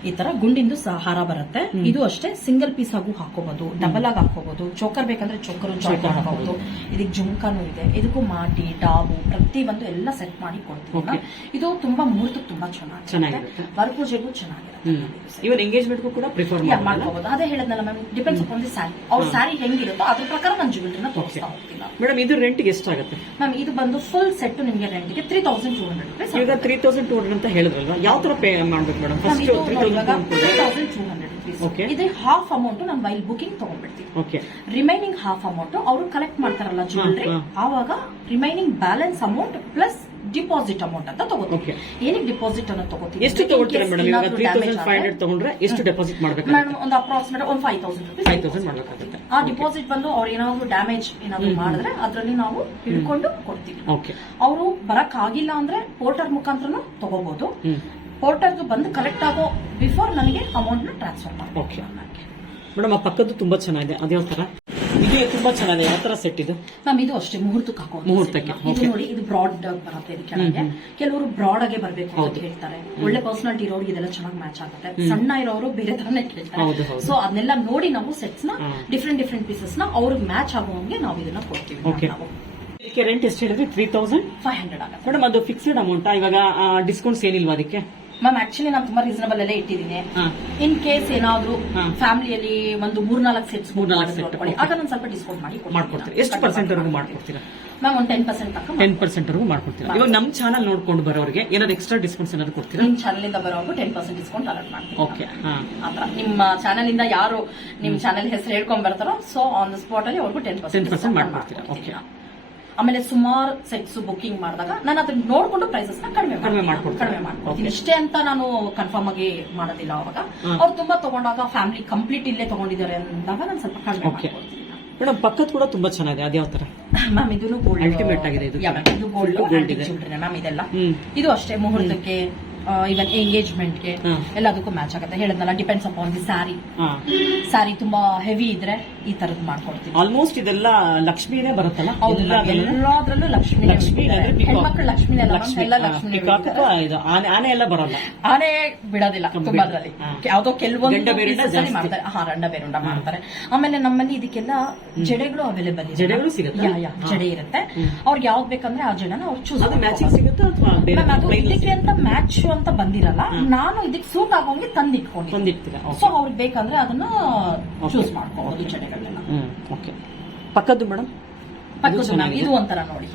ಈ ತರ ಗುಂಡಿಂದು ಹಾರ ಬರುತ್ತೆ. ಇದು ಅಷ್ಟೇ ಸಿಂಗಲ್ ಪೀಸ್ ಆಗು ಹಾಕೋಬಹುದು ಡಬಲ್ ಆಗಿ ಹಾಕೋಬಹುದು ಚೋಕರ್ ಬೇಕಂದ್ರೆ ಚೋಕರ್ ಹಾಕಬಹುದು ಇದಕ್ಕೆ ಜುಮ್ಕಾನು ಇದೆ. ಇದಕ್ಕೂ ಮಾಟಿ ಡಾಬು ಪ್ರತಿ ಒಂದು ಎಲ್ಲ ಸೆಟ್ ಮಾಡಿ ಕೊಡ್ತೀವಿ. ಇದು ತುಂಬಾ ಮುಹೂರ್ತಕ್ಕೆ ತುಂಬಾ ಚೆನ್ನಾಗಿ ಚೆನ್ನಾಗಿರುತ್ತೆ. ವರಪೂಜೆಗೂ ಚೆನ್ನಾಗಿರುತ್ತೆ. ಇವನ್ ಎಂಗೇಜ್ಮೆಂಟ್ಗೂ ಕೂಡ ಪ್ರಿಫರ್ ಮಾಡ್ಕೋಬಹುದು ಅದೇ ಹೇಳದ್ನಲ್ಲ ma'am depends upon the saree ಅವ್ರ ಸ್ಯಾರಿ ಹೆಂಗಿರುತ್ತೋ ಅದ್ರ ಪ್ರಕಾರ ನಾನು ಜ್ಯುವೆಲ್ರಿನ ತೋರಿಸ್ತಾ ಹೋಗ್ತೀನಿ. ಮೇಡಮ್ ಇದು ರೆಂಟ್ಗೆ ಎಷ್ಟಾಗುತ್ತೆ? ಮ್ಯಾಮ್ ಇದು ಬಂದು ಫುಲ್ ಸೆಟ್ ನಿಮಗೆ ರೆಂಟ್ಗೆ three thousand two hundred rupees ಈಗ ತ್ರೀ ತೌಸಂಡ್ ಟೂ ಹಂಡ್ರೆಡ್ ಅಂತ ಹೇಳಿದ್ರಲ್ವಾ? ಯಾವ ತರ ಪೇ ಮಾಡ್ಬೇಕು madam? First three thousand two hundred rupees ಇದು ಹಾಫ್ ಅಮೌಂಟ್ ನಾನು ವೈಲ್ ಬುಕಿಂಗ್ ತಗೊಂಡ್ಬಿಡ್ತೀವಿ ಓಕೆ ರಿಮೈನಿಂಗ್ ಹಾಫ್ ಅಮೌಂಟ್ ಅವರು ಕಲೆಕ್ಟ್ ಮಾಡ್ತಾರಲ್ಲ ಜ್ಯುವೆಲ್ರಿ ಹಾ. ಆವಾಗ remaining balance amount plus deposit amount ಅಂತ ತಗೋತೀವಿ. ಏನಕ್ಕೆ ಡಿಪಾಸಿಟ್ ಅನ್ನ ತಗೋತೀವಿ? ಎಷ್ಟು ತಗೋತೀರಾ ತಗೊಳ್ತೀರಾ ಮೇಡಮ್ ಇವಾಗ ಏನಾದ್ರೂ ತ್ರೀ ತೌಸಂಡ್ ಫೈವ್ ಹಂಡ್ರೆಡ್ ತಗೊಂಡ್ರೆ ಎಷ್ಟು ಡೆಪಾಸಿಟ್ ಮಾಡಬೇಕು ಮೇಡಮ್ ಒಂದು ಅಪ್ರಾಕ್ಸಿಮೇಟ್ ಒಂದು five thousand rupees five thousand ಮಾಡ್ಬೇಕಾಗುತ್ತೆ. ಆ ಡಿಪಾಸಿಟ್ ಬಂದು ಅವ್ರು ಏನಾದ್ರು ಡ್ಯಾಮೇಜ್ ಏನಾದ್ರು ಮಾಡಿದ್ರೆ ಅದರಲ್ಲಿ ನಾವು ಹಿಡ್ಕೊಂಡು ಕೊಡ್ತೀವಿ. ಓಕೆ ಅವರು ಬರಕ್ ಆಗಿಲ್ಲ ಅಂದ್ರೆ ಪೋರ್ಟರ್ ಮುಖಾಂತರನು ತಗೋಬಹುದು ಪೋರ್ಟರ್ಗೆ ಬಂದು ಕಲೆಕ್ಟ್ ಆಗೋ ಬಿಫೋರ್ ನನಗೆ ಅಮೌಂಟ್ನ ಟ್ರಾನ್ಸ್ಫರ್. ಮಾಡಿ ಮೇಡಮ್ ಆ ಪಕ್ಕದ್ದು ತುಂಬಾ ಚೆನ್ನಾಗಿದೆ. ಅದೇ ತರ? ಇದು ತುಂಬಾ ಚೆನ್ನಾಗಿದೆ. ಯಾವ ತರ ಸೆಟ್ ಇದು? ಮ್ಯಾಮ್ ಇದು ಅಷ್ಟೇ. ಮುಹೂರ್ತಕ್ಕೆ ಹಾಕೋ ಮುಹೂರ್ತಕ್ಕೆ, ಇದು ನೋಡಿ ಇದು ಬ್ರಾಡ್ ಬರುತ್ತೆ ಇದು ಕೆಳಗೆ. ಕೆಲವರು ಬ್ರಾಡ್ ಆಗಿ ಬರ್ಬೇಕು ಅಂತ ಹೇಳ್ತಾರೆ ಒಳ್ಳೆ ಪರ್ಸನಾಲಿಟಿ ಇರೋರಿಗೆ ಇದೆಲ್ಲ ಚೆನ್ನಾಗಿ ಮ್ಯಾಚ್ ಆಗುತ್ತೆ. ಸಣ್ಣ ಇರೋರು ಬೇರೆ ತರನೇ ಕೇಳ್ತಾರೆ. ಸೊ ಅದನ್ನೆಲ್ಲ ನೋಡಿ ನಾವು ಸೆಟ್ಸ್ನ. ಡಿಫ್ರೆಂಟ್ ಡಿಫ್ರೆಂಟ್ ಪೀಸಸ್ನ ಅವ್ರಿಗೆ ಮ್ಯಾಚ್ ಆಗುವಂಗೆ ನಾವು ಇದನ್ನ ಕೊಡ್ತೀವಿ ಓಕೆ ನಾವು. ಇದಕ್ಕೆ ರೆಂಟ್ ಎಷ್ಟು ಹೇಳಿದ್ರೆ? ತ್ರೀ ತೌಸಂಡ್ ಫೈವ್ ಹಂಡ್ರೆಡ್ ಆಗುತ್ತೆ. ಮೇಡಮ್ ಅದು ಫಿಕ್ಸ್ಡ್ ಅಮೌಂಟ್ ಇವಾಗ ಡಿಸ್ಕೌಂಟ್ಸ್ ಏನಿಲ್ವಾ ಅದಕ್ಕೆ? ಮ್ಯಾಮ್ ಆಕ್ಚುಲಿ ನಾನು ತುಂಬಾ ರೀಸನಬಲ್ ಅಲ್ಲೇ ಇಟ್ಟಿದ್ದೀನಿ. ಇನ್ ಕೇಸ್ ಏನಾದ್ರು. ಫ್ಯಾಮಿಲಿಯಲ್ಲಿ ಒಂದು ಮೂರ್ನಾಲ್ಕು ಸೆಟ್ಸ್ ಮೂರ್ನಾಲ್ಕು ಸೆಟ್ ಅದನ್ನ ಸ್ವಲ್ಪ ಡಿಸ್ಕೌಂಟ್ ಮಾಡಿ ಮಾಡ್ಕೊಡ್ತೀರಾ? ಎಷ್ಟು ಪರ್ಸೆಂಟ್ ವರೆಗೂ ಮಾಡ್ಕೊಡ್ತೀರಾ? ಮ್ಯಾಮ್ ಒಂದು ಟೆನ್ ಪರ್ಸೆಂಟ್ ತಕ್ಕ ಟೆನ್ ಪರ್ಸೆಂಟ್ ವರೆಗೂ ಮಾಡ್ಕೊಡ್ತೀರಾ? ಇವಾಗ ನಮ್ಮ ಚಾನಲ್ ನೋಡ್ಕೊಂಡು ಬರೋರಿಗೆ ಏನಾದ್ರು ಎಕ್ಸ್ಟ್ರಾ ಡಿಸ್ಕೌಂಟ್ಸ್ ಏನಾದ್ರು ಕೊಡ್ತೀರಾ? ನಿಮ್ಮ ಚಾನಲ್ ಇಂದ ಬರೋರ್ಗೂ ಟೆನ್ ಪರ್ಸೆಂಟ್ ಡಿಸ್ಕೌಂಟ್ ಅಲರ್ಟ್ ಮಾಡ್ತೀವಿ ಓಕೆ ಆತರ ನಿಮ್ಮ ಚಾನಲ್ ಇಂದ ಯಾರು ನಿಮ್ಮ ಚಾನಲ್ ಹೆಸರು ಹೇಳ್ಕೊಂಡ್ ಬರ್ತಾರೋ ಸೊ ಆನ್ ದ ಸ್ಪಾಟ್ ಅಲ್ಲಿ ಅವ್ರಿಗೂ ಟೆನ್ 10% ಪರ್ಸೆಂಟ್ ಮಾಡ್ಕೊಡ್ತೀರಾ, okay. ಆಮೇಲೆ ಸುಮಾರು ಸೆಟ್ಸ್ ಬುಕಿಂಗ್ ಮಾಡಿದಾಗ ನಾನು ಅದನ್ನ ನೋಡ್ಕೊಂಡು ಪ್ರೈಸಸ್ನ ಕಡಿಮೆ ಕಡಿಮೆ ಮಾಡ್ಕೊಡ್ತೀನಿ. ಇಷ್ಟೇ ಅಂತ ನಾನು ಕನ್ಫರ್ಮ್ ಆಗಿ ಮಾಡೋದಿಲ್ಲ ಅವಾಗ. ಅವ್ರು ತುಂಬಾ ತಗೊಂಡಾಗ ಫ್ಯಾಮಿಲಿ ಕಂಪ್ಲೀಟ್ ಇಲ್ಲೇ ತಗೊಂಡಿದ್ದಾರೆ ಅಂದಾಗ ನಾನು ಸ್ವಲ್ಪ ಕಡಿಮೆ. ಮಾಡ್ಕೊಡ್ತೀನಿ. ಮೇಡಮ್ ಪಕ್ಕದ ಕೂಡ ತುಂಬಾ ಚೆನ್ನಾಗಿದೆ. ಅದ್ಯಾವ ತರ? ಮ್ಯಾಮ್ ಇದನ್ನು ಗೋಲ್ಡ್ ಅಲ್ಟಿಮೇಟ್ ಆಗಿದೆ ಇದು. ಗೋಲ್ಡ್. ಮ್ಯಾಮ್ ಇದೆಲ್ಲ. ಇದು ಅಷ್ಟೇ ಮುಹೂರ್ತಕ್ಕೆ ಇವನ್ ಎಂಗೇಜ್ಮೆಂಟ್ಗೆ. ಎಲ್ಲದಕ್ಕೂ ಮ್ಯಾಚ್ ಆಗುತ್ತೆ. ಹೇಳಿದ್ನಲ್ಲ depends upon the saree saree ತುಂಬಾ ಹೆವಿ ಇದ್ರೆ ಈ ತರದ್ ಮಾಡ್ಕೊಡ್ತೀವಿ. ಆಲ್ಮೋಸ್ಟ್ ಇದೆಲ್ಲ ಲಕ್ಷ್ಮಿನೇ ಬರುತ್ತಲ್ಲ? ಹೌದು ಎಲ್ಲಾದ್ರಲ್ಲೂ ಲಕ್ಷ್ಮಿ ಲಕ್ಷ್ಮಿ. ಹೆಣ್ಮಕ್ಳು ಲಕ್ಷ್ಮಿ. ಎಲ್ಲ ಲಕ್ಷ್ಮಿ ಆನೆ ಆನೆ ಎಲ್ಲ ಬರಲ್ಲ. ಆನೆ ಬಿಡೋದಿಲ್ಲ ತುಂಬಾದ್ರಲ್ಲಿ ತುಂಬಾ ಬಿಡ- ಅದ್ರಲ್ಲಿ. ಯಾವ್ದೋ ಕೆಲವೊಂದು. ಮಾಡ್ತಾರೆ. ಹಾ ರಂಡ ಬೇರುಂಡ ಮಾಡ್ತಾರೆ. ಆಮೇಲೆ ನಮ್ಮಲ್ಲಿ ಇದಕ್ಕೆಲ್ಲ ಜಡೆಗಳು ಅವೈಲೇಬಲ್ ಜಡೆಗಳು ಸಿಗುತ್ತಾ? ಜಡೆ ಇರುತ್ತೆ. ಅವ್ರಿಗೆ ಯಾವ್ದು ಬೇಕಂದ್ರೆ ಆ ಜಡೆನ ಅವ್ರು ಚೂಸ್ ಮ್ಯಾಚಿಂಗ್ ಸಿಗುತ್ತಾ ಅಂತ ಮ್ಯಾಚ್ ಅಂತ ಬಂದಿರಲ್ಲ ನಾನು ಇದಕ್ಕೆ ಸೂಟ್ ಆಗೋಂಗೆ ತಂದಿಟ್ಕೊಂಡು ತಂದಿಡ್ತೀರಾ? ಸೊ ಅವ್ರಿಗೆ ಬೇಕಂದ್ರೆ ಅದನ್ನ ಚೂಸ್ ಮಾಡ್ಕೋಬಹುದು ಚಡೆಗಳನ್ನ ಓಕೆ ಪಕ್ಕದ್ದು ಮೇಡಮ್ ಪಕ್ಕದ್ದು ಇದು ಒಂಥರ ನೋಡಿ.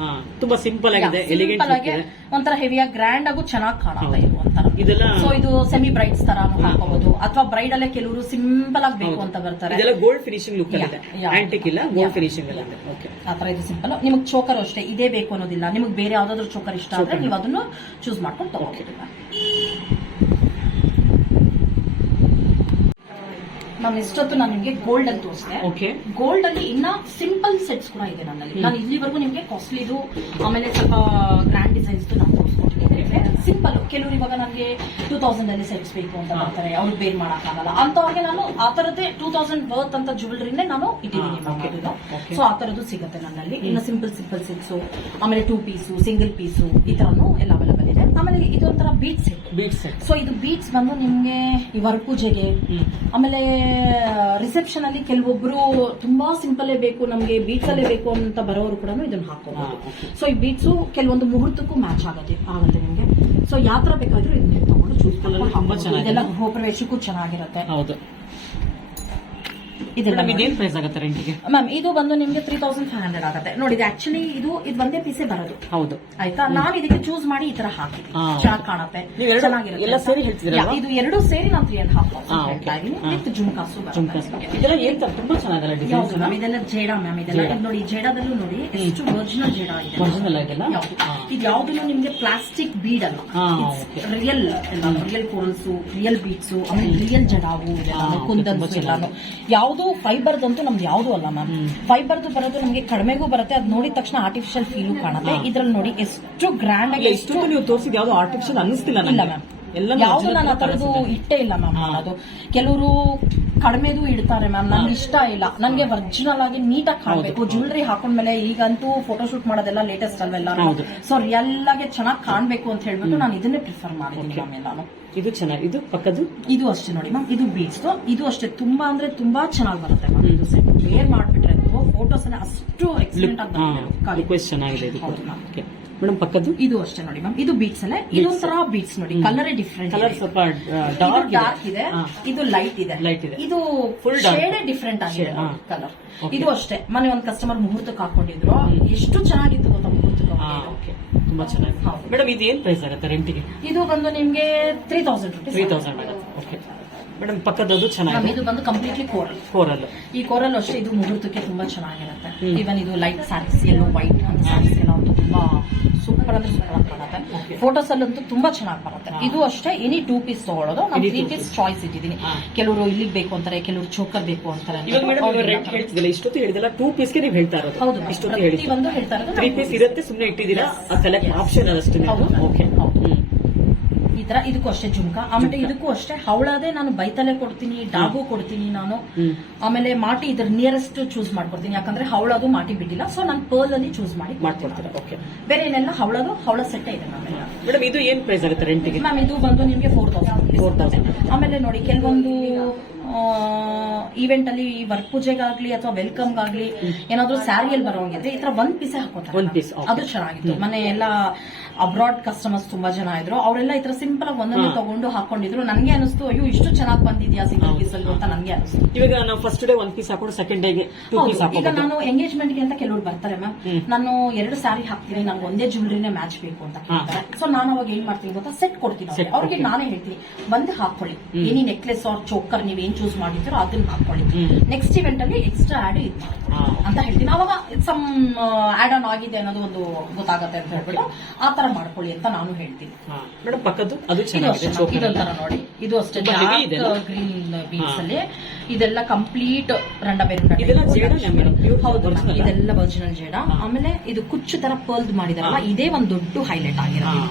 ತುಂಬಾ ಸಿಂಪಲ್ ಆಗಿದೆ ಎಲಿಗೆಂಟ್ ಆಗಿ ಒಂಥರ ಹೆವಿಯಾಗಿ ಗ್ರ್ಯಾಂಡ್ ಆಗು ಚೆನ್ನಾಗಿ ಕಾಣುತ್ತೆ ಹೌದು. ಇದು ಒಂಥರ. ಇದೆಲ್ಲ ಸೊ ಇದು ಸೆಮಿ ಬ್ರೈಡ್ಸ್ ತರ. ಹಾಕೋಬಹುದು ಅಥವಾ ಬ್ರೈಡ್ ಅಲ್ಲೇ ಕೆಲವರು ಸಿಂಪಲ್ ಆಗಿ ಬೇಕು ಅಂತ ಬರ್ತಾರೆ. ಇದೆಲ್ಲ ಗೋಲ್ಡ್ ಫಿನಿಶಿಂಗ್ ಲುಕ್ ಇದೆ. ಆಂಟಿಕ್ ಇಲ್ಲ ಗೋಲ್ಡ್. ಫಿನಿಶಿಂಗ್ ಇದೆ ಓಕೆ ಆತರ ಇದು ಸಿಂಪಲ್ ನಿಮಗೆ ಚೋಕರ್ ಅಷ್ಟೇ ಇದೇ ಬೇಕು ಅನ್ನೋದಿಲ್ಲ. ನಿಮಗೆ ಬೇರೆ ಯಾವ್ದಾದ್ರು ಚೋಕರ್ ಇಷ್ಟ ಆದ್ರೆ. ನೀವು ಅದನ್ನು ಚೂಸ್ ಮಾಡ್ಕೊಂಡು ತಗೋಬಹುದು ಮ್ಯಾಮ್ ಎಷ್ಟೊತ್ತು ನಾನು ನಿಮಗೆ ಗೋಲ್ಡ್ ಅಲ್ಲಿ ತೋರಿಸಿದೆ. ಓಕೆ ಗೋಲ್ಡ್ ಅಲ್ಲಿ ಇನ್ನ ಸಿಂಪಲ್ ಸೆಟ್ಸ್ ಕೂಡ ಇದೆ ನನ್ನಲ್ಲಿ. ನಾನು ಇಲ್ಲಿವರೆಗೂ ನಿಮಗೆ ಕಾಸ್ಟ್ಲಿದು ಆಮೇಲೆ ಸ್ವಲ್ಪ ಗ್ರ್ಯಾಂಡ್ ಡಿಸೈನ್ಸ್ ನಾನು ತೋರಿಸ್ಕೊಟ್ಟಿದ್ದೀನಿ ಸಿಂಪಲ್ ಕೆಲವರು ಇವಾಗ ನನಗೆ ಟೂ ತೌಸಂಡ್ ಅಲ್ಲಿ ಸೆಟ್ಸ್ ಬೇಕು ಅಂತ ಮಾಡ್ತಾರೆ. ಅವ್ರು ಅವ್ರಿಗೆ ಬೇರ್ ಆಗಲ್ಲ ಅಂತವ್ರಿಗೆ ನಾನು ಆ ತರದೇ ಟೂ ತೌಸಂಡ್ ವರ್ತ್ ಅಂತ ಜ್ಯುವೆಲ್ರಿನೇ ನಾನು ಇಟ್ಟಿದ್ದೀನಿ. Okay. ಸೊ ಆ ತರದ್ದು ಸಿಗುತ್ತೆ ನನ್ನಲ್ಲಿ. ಇನ್ನು ಸಿಂಪಲ್ ಸಿಂಪಲ್ ಸೆಟ್ಸ್ ಆಮೇಲೆ ಟೂ ಪೀಸು ಸಿಂಗಲ್ ಪೀಸು ಈ ತರನು ಎಲ್ಲ ಅವೈಲಬಲ್ ಇದೆ. ಆಮೇಲೆ ಇದೊಂಥರ bead set bead set so ಇದು ಬೀಟ್ಸ್ ಬಂದು ನಿಮ್ಗೆ ಈ ವರಪೂಜೆಗೆ ಪೂಜೆಗೆ ಆಮೇಲೆ ರಿಸೆಪ್ಷನ್ ಅಲ್ಲಿ ಕೆಲವೊಬ್ರು ತುಂಬಾ ಸಿಂಪಲ್ ಬೇಕು ನಮ್ಗೆ ಬೀಟ್ಸ್ ಅಲ್ಲೇ ಬೇಕು ಅಂತ ಬರೋರು ಕೂಡ ಇದನ್ನ ಹಾಕೋಬಹುದು ಸೊ ಈ ಬೀಟ್ಸು ಕೆಲವೊಂದು ಮುಹೂರ್ತಕ್ಕೂ ಮ್ಯಾಚ್ ಆಗುತ್ತೆ ಆಗುತ್ತೆ ನಿಮ್ಗೆ. ಸೊ ಯಾವ ತರ ಬೇಕಾದ್ರೂ ಇದನ್ನ ತಗೊಂಡು ಚೂಸ್ ತುಂಬಾ ಚೆನ್ನಾಗಿ ಇದೆಲ್ಲ ಗೃಹ ಪ್ರವೇಶಕ್ಕೂ ಚೆನ್ನಾಗಿರುತ್ತೆ. ಹೌದು. ಇದೆಲ್ಲ ಮೇಡಮ್ ಪ್ರೈಸ್ ಆಗುತ್ತೆ ರೆಂಟಿಗೆ ಮ್ಯಾಮ್ ಇದು ಬಂದು ನಿಮ್ಗೆ ತ್ರೀ ತೌಸಂಡ್ ಫೈವ್ ಹಂಡ್ರೆಡ್ ಆಗುತ್ತೆ. ನೋಡಿ ಆಕ್ಚುಲಿ ಇದು ಇದು ಒಂದೇ ಪೀಸೇ ಬರೋದು. ಹೌದು. ಆಯ್ತಾ? ನಾನು ಇದಕ್ಕೆ ಚೂಸ್ ಮಾಡಿ ಈ ತರ ಹಾಕಿ ಚೆನ್ನಾಗಿ ಕಾಣುತ್ತೆ. ನೀವು ಚೆನ್ನಾಗಿರುತ್ತೆ ಎಲ್ಲ ಸೇರಿ ಹೇಳ್ತಿದ್ದೀರಲ್ವಾ? ಇದು ಎರಡು ಸೇರಿ ನಾನು three and half. With jhumkas jhumkas. ಇದೆಲ್ಲ ಏನ್ ತುಂಬಾ ಚೆನ್ನಾಗಲ್ಲ ಡಿಸೈನ್ಸ್ ಮ್ಯಾಮ್ ಇದೆಲ್ಲ ಜೇಡ ಮ್ಯಾಮ್ ಇದೆಲ್ಲ ನೋಡಿ ಜೇಡದಲ್ಲೂ ನೋಡಿ ಎಷ್ಟು ಒರಿಜಿನಲ್ ಜೇಡ ಇದೆ. Original ಇದೆಲ್ಲ? ಇದು ಯಾವ್ದು ನಿಮ್ಗೆ ಪ್ಲಾಸ್ಟಿಕ್ ಬೀಡ್ ಅಲ್ಲ. Real real corals real beads ಆಮೇಲೆ ರಿಯಲ್ ಜಡಾವು ಕುಂದನ್ okay, ತುಂಬಾ ಎಲ್ಲಾನು. ಯಾವುದು ಫೈಬರ್ದಂತೂ ನಮ್ದು ಯಾವುದು ಅಲ್ಲ ಮ್ಯಾಮ್. ಫೈಬರ್ದು ಬರೋದು ನಮಗೆ ಕಡಿಮೆಗೂ ಬರುತ್ತೆ ಅದು ನೋಡಿದ ತಕ್ಷಣ ಆರ್ಟಿಫಿಷಿಯಲ್ ಫೀಲು ಕಾಣುತ್ತೆ. ಇದ್ರಲ್ಲಿ ನೋಡಿ ಎಷ್ಟು ಗ್ರ್ಯಾಂಡ್ ಆಗಿ ಎಷ್ಟು ನೀವು ತೋರಿಸಿದ ಯಾವ್ದು ಆರ್ಟಿಫಿಷಿಯಲ್ ಅನ್ನಿಸ್ತಿಲ್ಲ ಇಲ್ಲ ನನಗೆ. ಮ್ಯಾಮ್ ಎಲ್ಲ ಯಾವ್ದು ನಾನು ಆ ತರದ್ದು ಇಟ್ಟೇ ಇಲ್ಲ ಮ್ಯಾಮ್. ಅದು ಕೆಲವರು ಕಡಿಮೆದು ಇಡ್ತಾರೆ ಮ್ಯಾಮ್ ನನ್ಗೆ ಇಷ್ಟ ಇಲ್ಲ. ನನಗೆ ಒರಿಜಿನಲ್ ಆಗಿ ನೀಟಾಗಿ ಕಾಣಬೇಕು. ಜ್ಯುವೆಲ್ಲರಿ ಜ್ಯುವೆಲ್ರಿ ಹಾಕೊಂಡ್ಮೇಲೆ ಈಗಂತೂ ಫೋಟೋಶೂಟ್ ಮಾಡೋದೆಲ್ಲ ಲೇಟೆಸ್ಟ್ ಅಲ್ವೆಲ್ಲ. ಸೊ ರಿಯಲ್ ಆಗಿ ಚೆನ್ನಾಗಿ ಕಾಣಬೇಕು ಅಂತ ಹೇಳ್ಬಿಟ್ಟು ನಾನು ಇದನ್ನೇ ಪ್ರಿಫರ್ ಮಾಡಿದ್ದೀನಿ. ಮ್ಯಾಮ್ ಎಲ್ಲಾನು ಇದು ಚೆನ್ನಾಗಿ ಇದು ಪಕ್ಕದ್ದು? ಇದು ಅಷ್ಟೇ ನೋಡಿ ಮ್ಯಾಮ್ ಇದು ಬೀಡ್ಸ್ ಇದು ಅಷ್ಟೇ. ತುಂಬಾ ಅಂದ್ರೆ ತುಂಬಾ ಚೆನ್ನಾಗಿ ಬರುತ್ತೆ ಮ್ಯಾಮ್. ಇದು ಸೆಟ್ ವೇರ್ ಮಾಡ್ಬಿಟ್ರೆ ಫೋಟೋಸ್ ಅಷ್ಟು ಎಕ್ಸಲೆಂಟ್ ಆಗಿ ಚೆನ್ನಾಗಿದೆ. ಮೇಡಮ್ ಪಕ್ಕದ್ದು? ಇದು ಅಷ್ಟೇ ನೋಡಿ ಮ್ಯಾಮ್. ಇದು ಬೀಟ್ಸ್ ಅಲ್ಲೇ? ಇದೊಂಥರ ಬೀಟ್ಸ್ ನೋಡಿ. ಕಲರ್ ಡಿಫ್ರೆಂಟ್ ಕಲರ್ ಸ್ವಲ್ಪ ಡಾರ್ಕ್ ಡಾರ್ಕ್ ಇದೆ. ಇದು. ಲೈಟ್ ಇದೆ ಲೈಟ್ ಇದೆ. ಇದು. ಫುಲ್. ಶೇಡ್ ಡಿಫ್ರೆಂಟ್ ಆಗಿದೆ ಕಲರ್ ಇದು ಅಷ್ಟೇ. ಮೊನ್ನೆ ಒಂದು ಕಸ್ಟಮರ್ ಮುಹೂರ್ತಕ್ಕೆ ಹಾಕೊಂಡಿದ್ರು. ಎಷ್ಟು ಚೆನ್ನಾಗಿತ್ತು ಗೊತ್ತಾ ಮುಹೂರ್ತಕ್ಕೆ ತುಂಬಾ ಚೆನ್ನಾಗಿ. ಮೇಡಮ್ ಇದು ಏನ್ ಪ್ರೈಸ್ ಆಗುತ್ತೆ ರೆಂಟಿಗೆ ಇದು ಬಂದು ನಿಮ್ಗೆ three thousand rupees three thousand okay madam ಪಕ್ಕದದು ಚೆನ್ನಾಗಿ ಇದು ಬಂದು ಕಂಪ್ಲೀಟ್ಲಿ ಕೋರಲ್ ಕೋರಲ್ ಈ ಕೋರಲ್ ಅಷ್ಟೇ ಇದು ಮುಹೂರ್ತಕ್ಕೆ ತುಂಬಾ ಚೆನ್ನಾಗಿರುತ್ತೆ. ಈವನ್ ಇವನ್ ಇದು light sarees yellow white sarees ಎಲ್ಲ ತುಂಬಾ ಫೋಟೋಸ್ ಅಲ್ಲಂತೂ ತುಂಬಾ ಚೆನ್ನಾಗಿ ಬರುತ್ತೆ. ಇದು ಅಷ್ಟೇ ಎನಿ ಟೂ ಪೀಸ್ ತಗೊಳ್ಳೋದು ನಾನು ತ್ರೀ ಪೀಸ್ ಚಾಯ್ಸ್ ಇಟ್ಟಿದ್ದೀನಿ. ಕೆಲವರು ಇಲ್ಲಿಗೆ ಬೇಕು ಅಂತಾರೆ ಕೆಲವರು ಚೋಕರ್ ಬೇಕು ಅಂತಾರೆ ಇಷ್ಟೊತ್ತು ಹೇಳಿದಲ್ಲ ಟೂ ಪೀಸ್ಗೆ ನೀವು ಹೇಳ್ತಾ ಇರೋದು. ಹೌದು ಇಷ್ಟೊತ್ತು ಹೇಳಿ ಪ್ರತಿಯೊಂದು ಹೇಳ್ತಾ ಇರೋದು ತ್ರೀ ಪೀಸ್ ಇರುತ್ತೆ ಸುಮ್ಮನೆ ಇಟ್ಟಿದ್ದೀರಾ? ಸೆಲೆಕ್ಟ್ ಆಪ್ಷನ್ ಅಷ್ಟೇ. ಹೌದು. ಓಕೆ ತರ ಇದಕ್ಕೂ ಅಷ್ಟೇ ಜುಮ್ಕ ಆಮೇಲೆ ಇದಕ್ಕೂ ಅಷ್ಟೇ ಅವಳದೇ ನಾನು ಬೈತಲೆ ಕೊಡ್ತೀನಿ ಡಾಗು ಕೊಡ್ತೀನಿ ನಾನು. ಆಮೇಲೆ ಮಾಟಿ ಇದ್ರ ನಿಯರೆಸ್ಟ್ ಚೂಸ್ ಮಾಡ್ಕೊಡ್ತೀನಿ. ಯಾಕಂದ್ರೆ ಹವಳದು ಮಾಟಿ ಬಿಟ್ಟಿಲ್ಲ. ಸೊ ನಾನು ಪರ್ಲ್ ಅಲ್ಲಿ ಚೂಸ್ ಮಾಡಿ ಮಾಡ್ಕೊಡ್ತೀನಿ. ಓಕೆ ಬೇರೆ ಏನೆಲ್ಲ ಹವಳದು ಹವಳ ಸೆಟ್ ಇದೆ ಮೇಡಮ್ ಇದು ಏನ್ ಪ್ರೈಸ್ ಆಗುತ್ತೆ ರೆಂಟಿಗೆ ಮ್ಯಾಮ್ ಇದು ಬಂದು ನಿಮಗೆ ಫೋರ್ ತೌಸಂಡ್ 4,000. ಆಮೇಲೆ ನೋಡಿ ಕೆಲವೊಂದು ಈವೆಂಟ್ ಅಲ್ಲಿ ವರ್ಕ್ ಪೂಜೆಗಾಗ್ಲಿ ಅಥವಾ ವೆಲ್ಕಮ್ಗಾಗ್ಲಿ ಏನಾದ್ರೂ ಸ್ಯಾರಿಯಲ್ಲಿ ಬರೋಂಗಿದ್ರೆ ಈ ತರ ಒಂದ್ ಪೀಸೇ ಹಾಕೋತಾರೆ. ಅದು ಚೆನ್ನಾಗಿತ್ತು. ಮನೆ ಎಲ್ಲ ಅಬ್ರಾಡ್ ಕಸ್ಟಮರ್ಸ್ ತುಂಬಾ ಜನ ಇದ್ರು. ಅವರೆಲ್ಲ ಈ ತರ ಸಿಂಪಲ್ ಆಗಿ ಒಂದೊಂದು ತಗೊಂಡು ಹಾಕೊಂಡಿದ್ರು. ನನಗೆ ಅನಿಸ್ತು ಅಯ್ಯೋ ಇಷ್ಟು ಚೆನ್ನಾಗಿ ಬಂದಿದ್ಯಾ ಸಿಂಗಲ್. ಪೀಸ್ ಅಲ್ಲಿ ಅಂತ ನನಗೆ ಅನಿಸ್ತು. ಇವಾಗ ನಾವು ಫಸ್ಟ್ ಡೇ ಒಂದ್ ಪೀಸ್ ಹಾಕೊಂಡು ಸೆಕೆಂಡ್ ಡೇಗೆ ಈಗ ನಾನು ಎಂಗೇಜ್ಮೆಂಟ್ಗೆ ಅಂತ ಕೆಲವರು ಬರ್ತಾರೆ ಮ್ಯಾಮ್ ನಾನು ಎರಡು ಸ್ಯಾರಿ ಹಾಕ್ತೀನಿ ನಂಗೆ ಒಂದೇ ಜ್ಯುವೆಲ್ರಿನೇ ಮ್ಯಾಚ್ ಬೇಕು ಅಂತ ಕೇಳ್ತಾರೆ. ಸೊ ನಾನು ಅವಾಗ ಏನ್ ಮಾಡ್ತೀನಿ ಗೊತ್ತಾ? ಸೆಟ್ ಕೊಡ್ತೀನಿ ಅವ್ರಿಗೆ. ನಾನೇ ಹೇಳ್ತೀನಿ ಬಂದು ಹಾಕೊಳ್ಳಿ. ಏನಿ ನೆಕ್ಲೆಸ್ ಆರ್ ಚೋಕರ್ ನೀವ್ ಏನ್ ಚೂಸ್ ಮಾಡಿದ್ರು ಅದನ್ನ ಹಾಕೊಳ್ಳಿ. ನೆಕ್ಸ್ಟ್ ಇವೆಂಟ್ ಅಲ್ಲಿ ಎಕ್ಸ್ಟ್ರಾ ಆಡ್ ಇದು ಅಂತ ಹೇಳ್ತೀನಿ. ಅವಾಗ ಸಮ್ ಆಡ್ ಆನ್ ಆಗಿದೆ ಅನ್ನೋದು ಒಂದು ಗೊತ್ತಾಗತ್ತೆ ಅಂತ ಹೇಳ್ಬಿಟ್ಟು ಆ ತರ ಮಾಡ್ಕೊಳ್ಳಿ ಅಂತ ನಾನು ಹೇಳ್ತೀನಿ. ಮೇಡಮ್ ಪಕ್ಕದ್ದು ಅದು ಚೆನ್ನಾಗಿದೆ ಇದೊಂಥರ ನೋಡಿ. ಇದು ಅಷ್ಟೇ? ಗ್ರೀನ್ ಬೀನ್ಸ್ ಅಲ್ಲಿ ಇದೆಲ್ಲ ಕಂಪ್ಲೀಟ್ ರಂಡ ಬೇರೆ ಹೌದು? ಇದೆಲ್ಲ ಒರಿಜಿನಲ್ ಜೇಡ. ಆಮೇಲೆ ಇದು ಕುಚ್ಚು ತರ ಪರ್ಲ್ ಮಾಡಿದಾರಲ್ಲ. ಇದೇ ಒಂದು ದೊಡ್ಡ ಹೈಲೈಟ್ ಆಗಿರೋದು.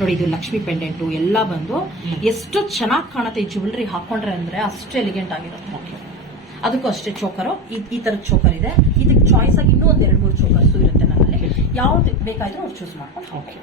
ನೋಡಿ ಇದು ಲಕ್ಷ್ಮಿ ಪೆಂಡೆಂಟು ಎಲ್ಲ ಬಂದು. ಎಷ್ಟು ಚೆನ್ನಾಗಿ ಕಾಣುತ್ತೆ ಈ ಜ್ಯುವೆಲ್ರಿ ಹಾಕೊಂಡ್ರೆ ಅಂದ್ರೆ ಅಷ್ಟು ಎಲಿಗೆಂಟ್ ಆಗಿರುತ್ತೆ. ಅದಕ್ಕೂ ಅಷ್ಟೇ ಚೋಕರ್ ಈ ತರದ ಚೋಕರ್ ಇದೆ. ಇದಕ್ಕೆ ಚಾಯ್ಸ್ ಆಗಿ ಇನ್ನೂ ಒಂದ್ ಎರಡು ಮೂರು ಚೋಕರ್ಸ್ ಇರುತ್ತೆ ನನ್ನಲ್ಲಿ. ಯಾವ್ದು ಬೇಕಾದ್ರೂ ಅವ್ರು ಚೂಸ್ ಮಾಡ್ಕೊಂಡು ಹೋಗ್ತೀವಿ